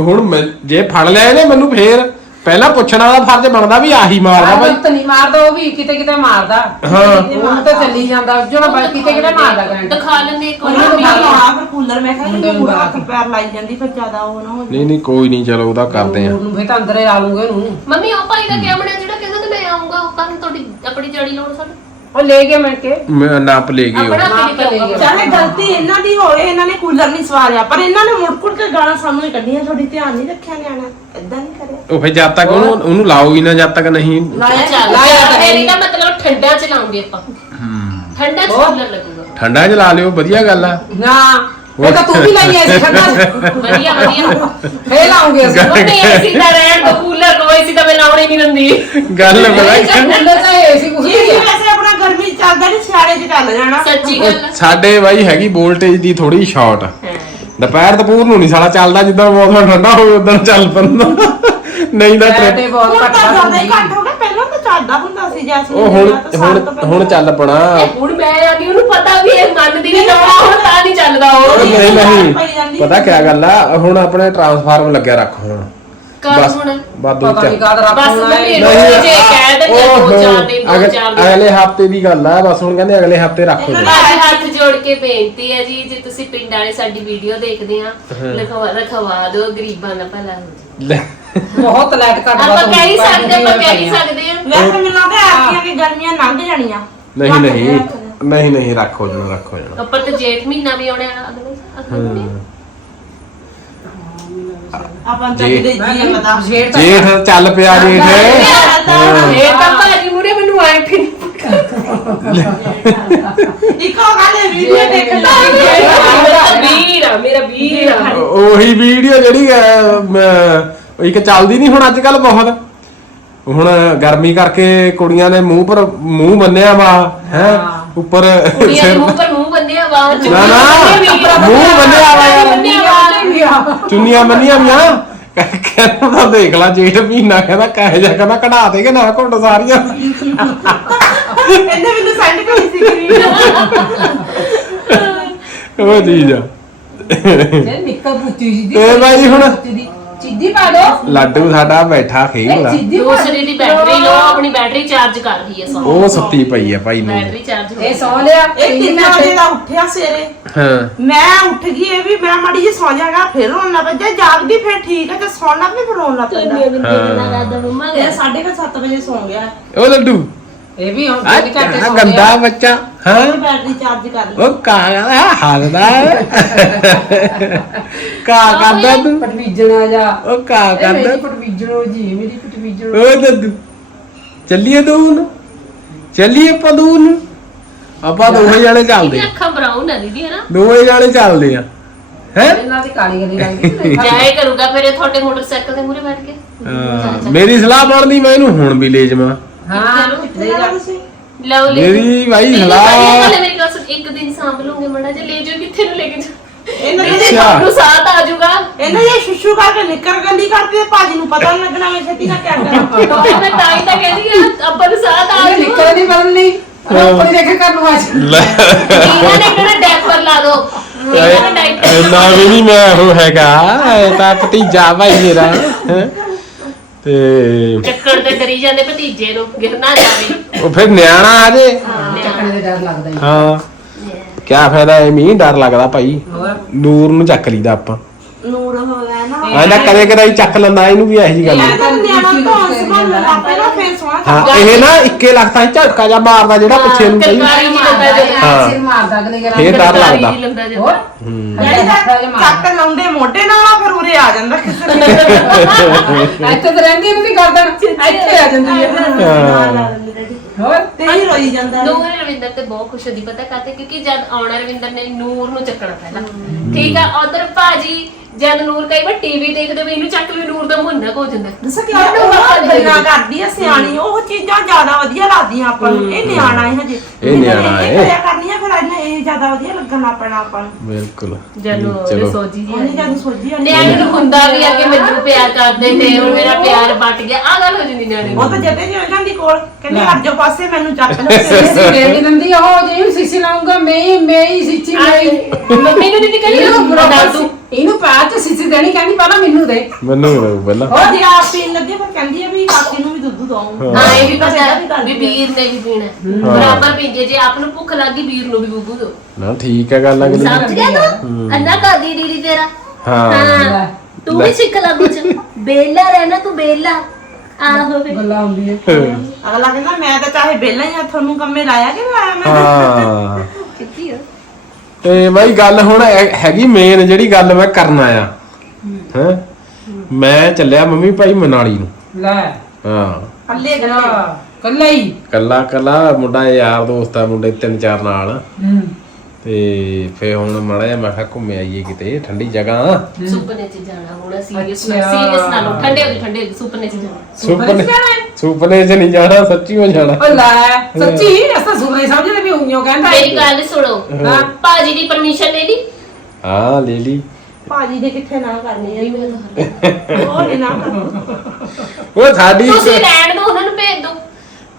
ਹੁਣ ਮੈਂ- ਜੇ ਫੜ ਲਿਆ ਇਹਨੇ ਮੈਨੂੰ ਫੇਰ ਪਹਿਲਾਂ ਪੁੱਛਣਾ ਦਾ ਫਰਜ਼ ਬਣਦਾ ਵੀ ਆਹੀ ਮਾਰਦਾ ਭਾਈ ਤਾਂ ਨਹੀਂ ਮਾਰਦਾ ਉਹ ਵੀ ਕਿਤੇ ਕਿਤੇ ਮਾਰਦਾ। ਹਾਂ। ਉਹ ਤਾਂ ਚੱਲੀ ਜਾਂਦਾ ਜਿਹੜਾ ਬਾਕੀ ਕਿਤੇ ਕਿਤੇ ਮਾਰਦਾ ਕਰੰਟ ਦਿਖਾ ਲੈਂਦੇ ਇੱਕ ਉਹਨਾਂ ਵਾਰ ਨੂੰ ਵੀ ਲਾਉਣਾ ਫਿਰ ਕੂਲਰ ਮੈਂ ਕਿਹਾ ਕਿ ਨੂੰ ਪੂਰਾ ਹੱਥ ਪੈਰ ਲਾਈ ਜਾਂਦੀ ਫਿਰ ਜ਼ਿਆਦਾ ਉਹ ਨਾ ਹੋ ਜਾਏ ਨਹੀਂ ਨਹੀਂ ਕੋਈ ਨਹੀਂ ਚਲੋ ਉਹਦਾ ਕਰਦੇ ਆ ਨੂੰ ਫੇ ਤਾਂ ਅੰਦਰੇ ਲਾ ਲੂੰਗੇ ਉਹਨੂੰ। ਮੰਮੀ ਉਹ ਭਾਈ ਦਾ ਕਿਆ ਬਣਿਆ ਜਿਹੜਾ ਕਹਿੰਦਾ ਤੇ ਮੈਂ ਆਉਂਗਾ ਉਹ ਕੱਲ ਤੁਹਾਡੀ ਆਪਣੀ ਜੜੀ ਲਾਉਣ ਸਾਨੂੰ। ਉਹ ਲੈ ਕੇ ਮੈਂ ਕੇ। ਮੈਂ ਨਾਪ ਲੈ ਗਈ ਉਹ। ਆਪਣਾ ਹਾਂ, ਵੀ ਲਿਖਿਆ ਹੋਊਗਾ ਚਾਹੇ ਗਲਤੀ ਇਹਨਾਂ ਦੀ ਹੋਵੇ ਇਹਨਾਂ ਨੇ ਕੂਲਰ ਨਹੀਂ ਸਵਾਰਿਆ ਪਰ ਇਹਨਾਂ ਨੇ ਮੁੜ ਕੁੜ ਕੇ ਗਾਲਾਂ ਸਾਨੂੰ ਹੀ ਕੱਢੀਆਂ ਥੋੜੀ ਧਿਆਨ ਨਹੀਂ ਰੱਖਿਆ ਨਿਆਣਾ। ਇਦਾਂ ਨਹੀਂ ਕਰਿਆ। ਉਹ ਫਿਰ ਜਦ ਤੱਕ ਉਹਨੂੰ ਉਹਨੂੰ ਲਾਓ ਹੀ ਨਾ ਜਦ ਤੱਕ ਨਹੀਂ। ਅੱਛਾ ਲਾਇਆ ਤਾਂ ਫਿਰ ਇਹਦਾ ਮਤਲਬ ਠੰਡਾ ਚ ਲਾਉਂਗੇ ਆਪਾਂ ਠੰਡਾ ਚ ਕੂਲਰ ਲੱਗੂਗਾ। ਠੰਡਾ ਚ ਲਾ ਲਿਓ ਵਧੀਆ ਗੱਲ ਆ। ਨਾ ਉਹ ਤਾਂ ਤੂੰ ਵੀ ਲਈ ਐ ਠੰਡਾ। ਵਧੀਆ ਵਧੀਆ। ਫੇ ਲਾਉਂਗੇ ਅਸੀਂ। ਮੰਮੀ ਏਸੀ ਦਾ ਰਹਿਣ ਤੋਂ ਕੂਲਰ ਕੋਈ ਏਸੀ ਤਾਂ ਮੈਂ ਲਾਉਣ ਨਹੀਂ ਦਿੰਦੀ। ਗੱਲ ਕਿਆ? ਅੰਦਰ ਤਾਂ ਕੁਝ ਨਹੀਂ ਜੀ ਆ ਵੈਸੇ ਆਪਣਾ ਗਰਮੀ ਚ ਚੱਲਦਾ ਨਹੀਂ ਸਿਆਲੇ ਚ ਚੱਲ ਜਾਣਾ। ਸੱਚੀ ਗੱਲ ਹੈ। ਸਾਡੇ ਬਾਈ ਹੈਗੀ ਵੋਲਟੇਜ ਦੀ ਥੋੜੀ ਸ਼ਾਰਟ। ਦੁਪਹਿਰ ਤਪੂਰ ਨੂੰ ਨਹੀਂ ਸਾਲਾ ਚੱਲਦਾ ਜਿੱਦਾਂ ਮੌਸਮ ਠੰਡਾ ਹੋਵੇ ਉਦੋਂ ਚੱਲ ਪੈਂਦਾ। ਨਹੀਂ ਤਾਂ ਤੇ ਟ੍ਰਿਪ ਬਹੁਤ ਹੁਣ ਘੱਟ ਤਾਂ ਜ਼ਿਆਦਾ ਹੀ ਘੱਟ ਹੋ ਗਿਆ। ਪਹਿਲਾਂ ਤਾਂ ਚੱਲਦਾ ਹੁੰਦਾ ਸੀ ਜੈਸਮੀਨ ਉਹ ਹੁਣ ਤਾਂ ਤੋਂ ਹੁਣ। ਹੁਣ ਚੱਲ ਪਣਾ। ਹੁਣ ਮੈਂ ਆ ਗਈ ਉਹਨੂੰ ਪਤਾ ਵੀ ਇਹ ਮੰਨਦੀ ਨਹੀਂ ਲਾਉਣਾ ਹੁਣ ਤਾਂ ਨਹੀਂ ਚੱਲਦਾ ਉਹ। ਨਹੀਂ ਨਹੀਂ ਪਤਾ ਕਿਆ ਗੱਲ ਆ? ਹੁਣ ਆਪਣੇ ਟਰਾਂਸਫਾਰਮ ਲੱਗਿਆ ਰੱਖ ਹੁਣ। ਕਰ ਬਸ ਹੁਣ? ਬਸ ਦੋ ਪਤਾ ਨਹੀਂ ਚਾਰ ਕਾਦ ਬਸ ਰੱਖਣਾ ਮੰਮੀ ਹੈ ਰੋਜ਼ ਜੇ ਕਹਿ ਦਿੰਦੇ ਆ, ਦੋ ਉਹ ਚਾਰ ਦਿਨ ਦੋ ਅਗਲੇ- ਚਾਰ ਦਿਨ। ਅਗਲੇ ਹਫ਼ਤੇ ਦੀ ਗੱਲ ਆ ਬਸ ਹੁਣ ਕਹਿੰਦੇ ਅਗਲੇ ਹਫ਼ਤੇ ਰੱਖੋ ਜੀ। ਹੱਥ ਜੋੜ ਕੇ ਬੇਨਤੀ ਹੈ ਜੀ ਜੇ ਤੁਸੀਂ ਪਿੰਡ ਵਾਲੇ ਸਾਡੀ ਵੀਡੀਓ ਦੇਖਦੇ ਆ ਰਖਵਾ ਰਖਵਾ ਦਿਓ ਗਰੀਬਾਂ ਦਾ ਭਲਾ ਹੋ ਜਾਏ ਲੈ। ਬਹੁਤ ਲਾਈਟ ਕੱਟ ਆਪਾਂ ਕਹਿ ਹੀ ਸਕਦੇ ਆਪਾਂ ਕਹਿ ਹੀ ਸਕਦੇ ਆ। ਵੈਸੇ ਮੈਨੂੰ ਲੱਗਦਾ ਐਤਕੀਆਂ ਕਿ ਗਰਮੀਆਂ ਲੰਘ ਜਾਣੀਆਂ। ਨਹੀਂ ਨਹੀਂ। ਨਹੀਂ ਨਹੀਂ ਰੱਖੋ ਜਣਾ ਰੱਖੋ ਜਣਾ ਉੱਪਰ ਤੇ ਜੇਠ ਮਹੀਨਾ ਵੀ ਆਉਣੇ ਅਗਲੇ ਅਗਲੇ ਮਹੀਨੇ। ਆਪਾਂ ਤਾਂ ਜੀ। ਦੇ ਜੀ ਪਤਾ। ਜੇੜ ਤਾਂ ਜੇਠ ਚੱਲ ਪਿਆ ਜੇਠ। ਇਹ ਤਾਂ ਭਾਜੀ ਮੂਰੇ ਮੈਨੂੰ ਆਏ ਫਿਰ ਇੱਕੋ ਗੱਲ ਹੈ ਵੀਡੀਓ ਦੇਖਣ ਮੇਰਾ ਵੀਰ ਆ ਮੇਰਾ ਵੀਰ ਆ। ਉਹੀ ਵੀਡੀਓ ਜਿਹੜੀ ਅਹ, ਮ, ਇੱਕ ਚੱਲਦੀ ਨਹੀਂ ਹੁਣ ਅੱਜ ਕੱਲ ਬਹੁਤ। ਹੁਣ ਗਰਮੀ ਕਰਕੇ ਕੁੜੀਆਂ ਨੇ ਮੂੰਹ ਪਰ ਮੂੰਹ ਬੰਨਿਆ ਵਾ ਹੈ? ਉੱਪਰ ਕੁੜੀਆਂ ਦੇ ਸਿਰ ਮੂੰਹ ਪਰ ਮੂੰਹ ਬੰਨਿਆ ਨਾ, ਨਾ, ਮੂੰਹ ਬੰਨਿਆ ਵਾ। ਯਾਰ। ਚੁੰਨੀਆਂ ਬੰਨੀਆਂ ਵੀਆਂ। ਕਹਿੰਦਾ ਤਾਂ ਦੇਖ ਲਾ ਜੇਠ ਮਹੀਨਾ ਕਹਿੰਦਾ ਕਹੇ ਜਾ ਕਹਿੰਦਾ ਕਢਾ ਦੇ ਕਿ ਨਾ ਘੁੰਡ ਸਾਰੀਆਂ। ਇਹਨੇ ਮੈਨੂੰ ਸੈਂਡ ਕਰੀ ਸੀ ਉਹ ਚੀਜ਼ ਆ। ਇਹ ਨਿੱਕਲ ਪੁੱਤੀ ਜੀ। ਦੀ ਤੇ ਬਾਈ ਹੁਣ- ਪੁੱਤੀ ਦੀ। ਚਿੱਦੀ ਪਾ ਦੋ। ਲਾਡੂ ਸਾਡਾ ਬੈਠਾ ਚਿੱਦੀ ਪਾ ਦੂਸਰੀ ਦੀ ਬੈਟਰੀ ਲੋ ਆਪਣੀ ਬੈਟਰੀ ਚਾਰਜ ਕਰ ਰਹੀ ਹੈ ਸੋ। ਉਹ ਸੁੱਤੀ ਪਈ ਆ ਭਾਈ ਨੂੰ। ਬੈਟਰੀ ਚਾਰਜ ਇਹ ਸੌ ਲਿਆ। ਇਹ ਤਿੰਨ ਵਜੇ ਦਾ ਉੱਠਿਆ ਸਵੇਰੇ? ਹਾਂ। ਮੈਂ ਉੱਠ ਗਈ ਇਹ ਵੀ ਮੈਂ ਮਾੜੀ ਜੀ ਸੌ ਜਾਗਾ ਫਿਰ ਰੋਣ ਲੱਗ ਪਿਆ। ਜੇ ਜਾਗਦੀ ਫਿਰ ਠੀਕ ਹੈ ਤੇ ਸੌਣ ਲੱਗ ਪਈ ਫਿਰ ਰੋਣ ਲੱਗ ਪੈਂਦਾ। ਇਹ ਸਾਢੇ ਕੁ ਸੱਤ ਵਜੇ ਸੌ ਗਿਆ। ਉਹ ਲੱਡੂ। ਇਹ ਵੀ ਹੁਣ ਆ ਤਿੰਨ ਘੰਟੇ ਕਿਆ ਸੌ ਗੰਦਾ ਲਿਆ ਬੱਚਾ ਹਾਂ? ਉਹਨੇ ਬੈਟਰੀ ਚਾਰਜ ਕਰ ਲਈ। ਉਹ ਕਾ ਹੱਸਦਾ ਕਾ ਕਰਦਾ ਤੂੰ। ਪਟਵੀਜਣਾ ਜਾ। ਉਹ ਕਾ ਇਹ ਕਰਦਾ। ਮੇਰੀ ਪਟਵੀਜਣੋ ਜੀ ਮੇਰੀ ਪਟਵੀਜਣੋ ਓਏ ਲੱਡੂ ਚੱਲੀਏ ਦੂਨ। ਚੱਲੀਏ ਆਪਾਂ ਦੂਨ। ਆਪਾਂ ਦੋਵੇਂ ਜਾਣੇ ਚੱਲਦੇ ਇਹਦੀਆਂ ਅੱਖਾਂ ਬਰਾਊਨ ਆ ਦੀਦੀ ਹੈ ਨਾ ਦੋਵੇਂ ਜਾਣੇ ਚੱਲਦੇ ਆ ਹੈ? ਇਹਨਾਂ ਦੀ ਕਾਲੀ ਗਲੀ ਲੱਗਦੀ ਜਾਏ ਕਰੂਗਾ ਫਿਰ ਇਹ ਤੁਹਾਡੇ ਮੋਟਰਸਾਈਕਲ ਦੇ ਮੂਹਰੇ ਬੈਠ ਕੇ। ਮੇਰੀ ਸਲਾਹ ਬਣਦੀ ਮੈਂ ਇਹਨੂੰ ਹੁਣ ਵੀ ਲੈ ਜਾਵਾਂ। ਹਾਂ ਕਿੱਥੇ ਜਾਣਾ ਤੁਸੀਂ? ਲਓ ਲੈ ਮੇਰੀ ਭਾਈ ਮੈਨੂੰ ਸਲਾਹ ਵਧੀਆ ਗੱਲ ਹੈ, ਮੇਰੀ ਗੱਲ ਸੁਣ, ਇੱਕ ਦਿਨ ਸਾਂਭ ਲੂੰਗੇ ਮੜਾ ਜੇ ਲੈ ਜਾਓ ਕਿੱਥੇ ਨੂੰ ਲੈ ਕੇ ਜਾਓ? ਇਹਨਾਂ ਇਹਦੇ ਨੇ ਅੱਛਾ। ਨੂੰ ਸਾਥ ਆ ਜਾਊਗਾ। ਇਹਨਾਂ ਇਹ ਸ਼ੁਸ਼ੂ ਕਰਕੇ ਨਿੱਕਰ ਗੰਦੀ ਕਰਦੀ ਤੇ ਭਾਜੀ ਨੂੰ ਪਤਾ ਨਹੀਂ ਲੱਗਣਾ ਮੈਂ ਛੇਤੀ ਨਾਲ ਕਿਆ ਕਰਾਂ ਫਿਰ ਮੈਂ ਤਾਂ ਹੀ ਤਾਂ ਕਹਿੰਦੀ ਆ ਆਪਾਂ ਨੂੰ ਸਾਥ ਆ ਇਹ ਜਾਊਗਾ। ਨਿਕਲ ਨਹੀਂ ਬਦਲਣੀ ਰੋਪੜੀ ਦੇਖ ਕਰ ਲੂ। ਅੱਜ ਇਹਨਾਂ ਨੇ ਕਿਹੜਾ ਡੈਪਰ ਲਾ ਦੋ? ਇਹਨਾਂ ਨੇ ਡਾਈਪਰ ਇੰਨਾ ਵੀ ਨਹੀਂ ਮੈਂ ਉਹ ਹੈਗਾ ਇਹ ਤਾਂ ਭਤੀਜਾ ਭਾਈ ਮੇਰਾ। ਹੈਂ। ਤੇ ਚੱਕਰ ਤੇ ਡਰੀ ਜਾਂਦੇ ਭਤੀਜੇ ਨੂੰ ਗਿਰਨਾ ਜਾਵੇ। ਉਹ ਫਿਰ ਨਿਆਣਾ ਆ ਜੇ। ਚੱਕਣੇ ਦੇ ਡਰ ਲੱਗਦਾ ਹੀ। ਹਾਂ। ਕਿਆ ਫਾਇਦਾ ਐ ਮੀਂਹ ਡਰ ਲੱਗਦਾ ਭਾਈ। ਨੂਰ ਨੂੰ ਚੱਕ ਲਈਦਾ ਆਪਾਂ। ਨੂਰ ਹੋ ਗਿਆ ਨਾ। ਆਂਦਾ ਕਦੇ ਕਦੇ ਹੀ ਚੱਕ ਲੈਂਦਾ ਇਹਨੂੰ ਵੀ ਇਹੋ ਜੀ ਗੱਲ। ਇਹ ਤਾਂ ਨਿਆਣਾ ਤੋਂ ਸੰਭਾਲ ਲੱਪੇ ਨਾ ਫੇਰ ਸੋਹਣਾ ਹਾਂ ਇਹ ਨਾ ਇੱਕੇ ਲੱਗਦਾ ਝਟਕਾ ਜਾ ਮਾਰਦਾ ਜਿਹੜਾ ਪਿੱਛੇ ਨੂੰ ਕਈ ਕਲਕਾਰੀ ਜੀ ਲੰਦਾ ਜਦੋਂ ਹਾਂ। ਸਿਰ ਮਾਰਦਾ ਅਗਲੇ ਗਰਾ ਫੇਰ ਡਰ ਲੱਗਦਾ। ਜੀ ਲੰਦਾ ਜਦੋਂ। ਹੋਰ? ਜਿਹੜੀ ਤਾਂ ਚੱਕ ਲਾਉਂਦੇ ਮੋਢੇ ਨਾਲ ਆ, ਫਿਰ ਉਰੇ ਆ ਜਾਂਦਾ ਕਿਸੇ ਦੇ। ਇੱਥੇ ਤਾਂ ਰਹਿੰਦੀ ਨਹੀਂ ਗਰਦਨ। ਇੱਥੇ ਆ ਜਾਂਦੀ ਹੈ। ਹੋਰ? ਤੇ ਹੀ ਰੋਈ ਜਾਂਦਾ। ਨੂਰ ਰਵਿੰਦਰ ਤੇ ਬਹੁਤ ਖੁਸ਼ ਹੋਦੀ ਪਤਾ ਕਾਤੇ ਕਿਉਂਕਿ ਜਦ ਆਉਣਾ ਰਵਿੰਦਰ ਨੇ ਨੂਰ ਨੂੰ ਚੱਕਣਾ ਪਹਿਲਾਂ ਠੀਕ ਆ ਉਧਰ ਭਾਜੀ ਜਦ ਨੂਰ ਕਈ ਵਾਰ ਟੀਵੀ ਦੇਖਦੇ ਵੀ ਇਹਨੂੰ ਚੱਕ ਵੀ ਨੂਰ ਦਾ ਮੁੰਨਾ ਹੋ ਜਾਂਦਾ ਦੱਸਾਂ ਕਿ ਉਹ ਗੱਲਾਂ ਕਰਦੀ ਆ ਸਿਆਣੀ ਉਹ ਚੀਜ਼ਾਂ ਜ਼ਿਆਦਾ ਵਧੀਆ ਲੱਗਦੀਆਂ ਆਪਾਂ ਨੂੰ। ਇਹ ਨਿਆਣਾ ਹੈ ਹਜੇ। ਇਹ ਨਿਆਣਾ ਇਹ ਹੈ। ਕਰਿਆ ਕਰਨੀਆਂ ਫਿਰ ਇਹਨੇ ਇਹ ਜ਼ਿਆਦਾ ਵਧੀਆ ਲੱਗਣ ਆਪਣਾ ਆਪਾਂ ਨੂੰ। ਬਿਲਕੁਲ। ਜਦ ਚਲੋ। ਉਹ ਸੋਜੀ ਉਹਨੇ ਜੀ ਜਦ ਸੋਝੀ ਆ ਨਿਆਣੇ ਨੂੰ ਹੁੰਦਾ ਵੀ ਆ ਕਿ ਮੈਨੂੰ ਪਿਆਰ ਕਰਦੇ ਤੇ ਹੁਣ ਮੇਰਾ ਪਿਆਰ ਵੱਟ ਗਿਆ। ਆ ਗੱਲ ਹੋ ਜਾਂਦੀ ਨਿਆਣੇ ਉਹ ਨੂੰ। ਤਾਂ ਜਦੇ ਜੀ ਹੋ ਜਾਂਦੀ ਕੋਲ। ਕਹਿੰਦੀ ਹਟ ਜਾਓ ਪਾਸੇ ਮੈਨੂੰ ਚੱਕ ਲੈ ਸਿੱਸੀ ਦੇ ਦਿੰਦੀ ਆ, ਉਹ ਜੇ ਸਿੱਸੀ ਲਾਉਂਗਾ ਮੈਂ ਮੈਂ ਹੀ ਸਿੱਚੀ ਮੈਂ ਮੰਮੀ ਨੂੰ ਕਹਿੰਦੀ ਇਹਨੂੰ ਬੜਾ ਬਰੋਬਰ ਤੂੰ ਇਹਨੂੰ ਪੈਰ ਚ ਸਿੱਸੀ ਦੇਣੀ ਕਹਿੰਦੀ ਪਹਿਲਾਂ ਮੈਨੂੰ ਦੇ। ਮੈਨੂੰ ਦਿਓ ਪਹਿਲਾਂ। ਉਹ ਜੇ ਆਪ ਪੀਣ ਲੱਗੇ ਫਿਰ ਕਹਿੰਦੀ ਆ ਵੀ ਕਾਕੀ ਨੂੰ ਵੀ ਦੁੱਧ ਦਵਾਉਂ ਹਾਂ। ਇਹ ਵੀ ਪਤਾ ਵੀ ਵੀਰ ਨੇ ਵੀ ਪੀਣਾ। ਬਰਾਬਰ ਪੀਂਦੇ ਜੇ ਆਪ ਨੂੰ ਭੁੱਖ ਲੱਗੀ ਵੀਰ ਨੂੰ ਵੀ ਬੁੱਬੂ ਦੋ ਨਾ ਠੀਕ ਹੈ ਗੱਲ ਅਗਲੀ। ਸਮਝ ਗਿਆ ਤੂੰ ਅੰਨਾ ਕਰਦੀ ਦੀਦੀ ਤੇਰਾ। ਹਾਂ। ਹਾਂ। ਤੂੰ ਵੀ ਸਿੱਖ ਲੈ ਕੁਛ ਬੇਲਾ ਰਹਿਣਾ ਤੂੰ ਬੇਲਾ ਆਹੋ ਵੇ ਗੱਲਾਂ ਹੁੰਦੀਆਂ। ਅਗਲਾ ਕਹਿੰਦਾ ਮੈਂ ਤਾਂ ਚਾਹੇ ਬੇਲਾ ਹੀ ਆ ਤੁਹਾਨੂੰ ਕੰਮੇ ਲਾਇਆ ਕਿ ਲਾਇਆ ਮੈਂ? ਹਾਂ। ਤੇ ਬਾਈ ਗੱਲ ਹੁਣ ਹੈਗੀ ਮੇਨ ਜਿਹੜੀ ਗੱਲ ਮੈਂ ਕਰਨ ਆਇਆ। ਹੈ। ਮੈਂ ਚੱਲਿਆ ਮੰਮੀ ਭਾਈ ਮਨਾਲੀ ਨੂੰ। ਲੈ। ਹਾਂ। ਕੱਲੇ ਕੱਲੇ। ਅੱਛਾ, ਕੱਲਾ ਹੀ। ਕੱਲਾ ਕੱਲਾ ਮੁੰਡਾ ਯਾਰ ਦੋਸਤ ਆ ਮੁੰਡੇ ਤਿੰਨ ਚਾਰ ਨਾਲ। ਹੂੰ। ਤੇ ਫੇ ਹੁਣ ਮਾੜਾ ਜਿਹਾ ਮੈਂ ਕਿਹਾ ਘੁੰਮੇ ਆਈਏ ਕਿਤੇ ਠੰਡੀ ਜਗ੍ਹਾ। ਸੁਪਨੇ ਚ ਜਾਣਾ ਹੁਣ ਸੀਰੀਅਸ ਅੱਛਾ। ਸੀਰੀਅਸ ਨਾ ਲਓ ਠੰਡੇ ਹੋ ਠੰਡੇ ਹੋ ਸੁਪਨੇ ਚ ਜਾਣਾ। ਸੁਪਨੇ ਸੁਪਨੇ 'ਚ ਨਹੀਂ ਜਾਣਾ ਸੱਚੀ ਹੋ ਜਾਣਾ। ਉਹ ਲੈ ਸੱਚੀ? ਉਈਓ ਕਹਿੰਦਾ ਮੇਰੀ ਗੱਲ ਸੁਣੋ। ਹਾਂ। ਭਾਜੀ ਦੀ ਪਰਮਿਸ਼ਨ ਲੈ ਲਈ? ਹਾਂ ਲੈ ਲਈ। ਭਾਜੀ ਦੇ ਕਿੱਥੇ ਨਾ ਕਰਨੀ ਆ ਉਹ ਨਹੀਂ ਨਾ ਕਰਨੀ। ਉਹ ਸਾਡੀ ਤੁਸੀਂ ਰਹਿਣ ਦਿਓ ਉਹਨਾਂ ਨੂੰ ਭੇਜ ਦਿਓ।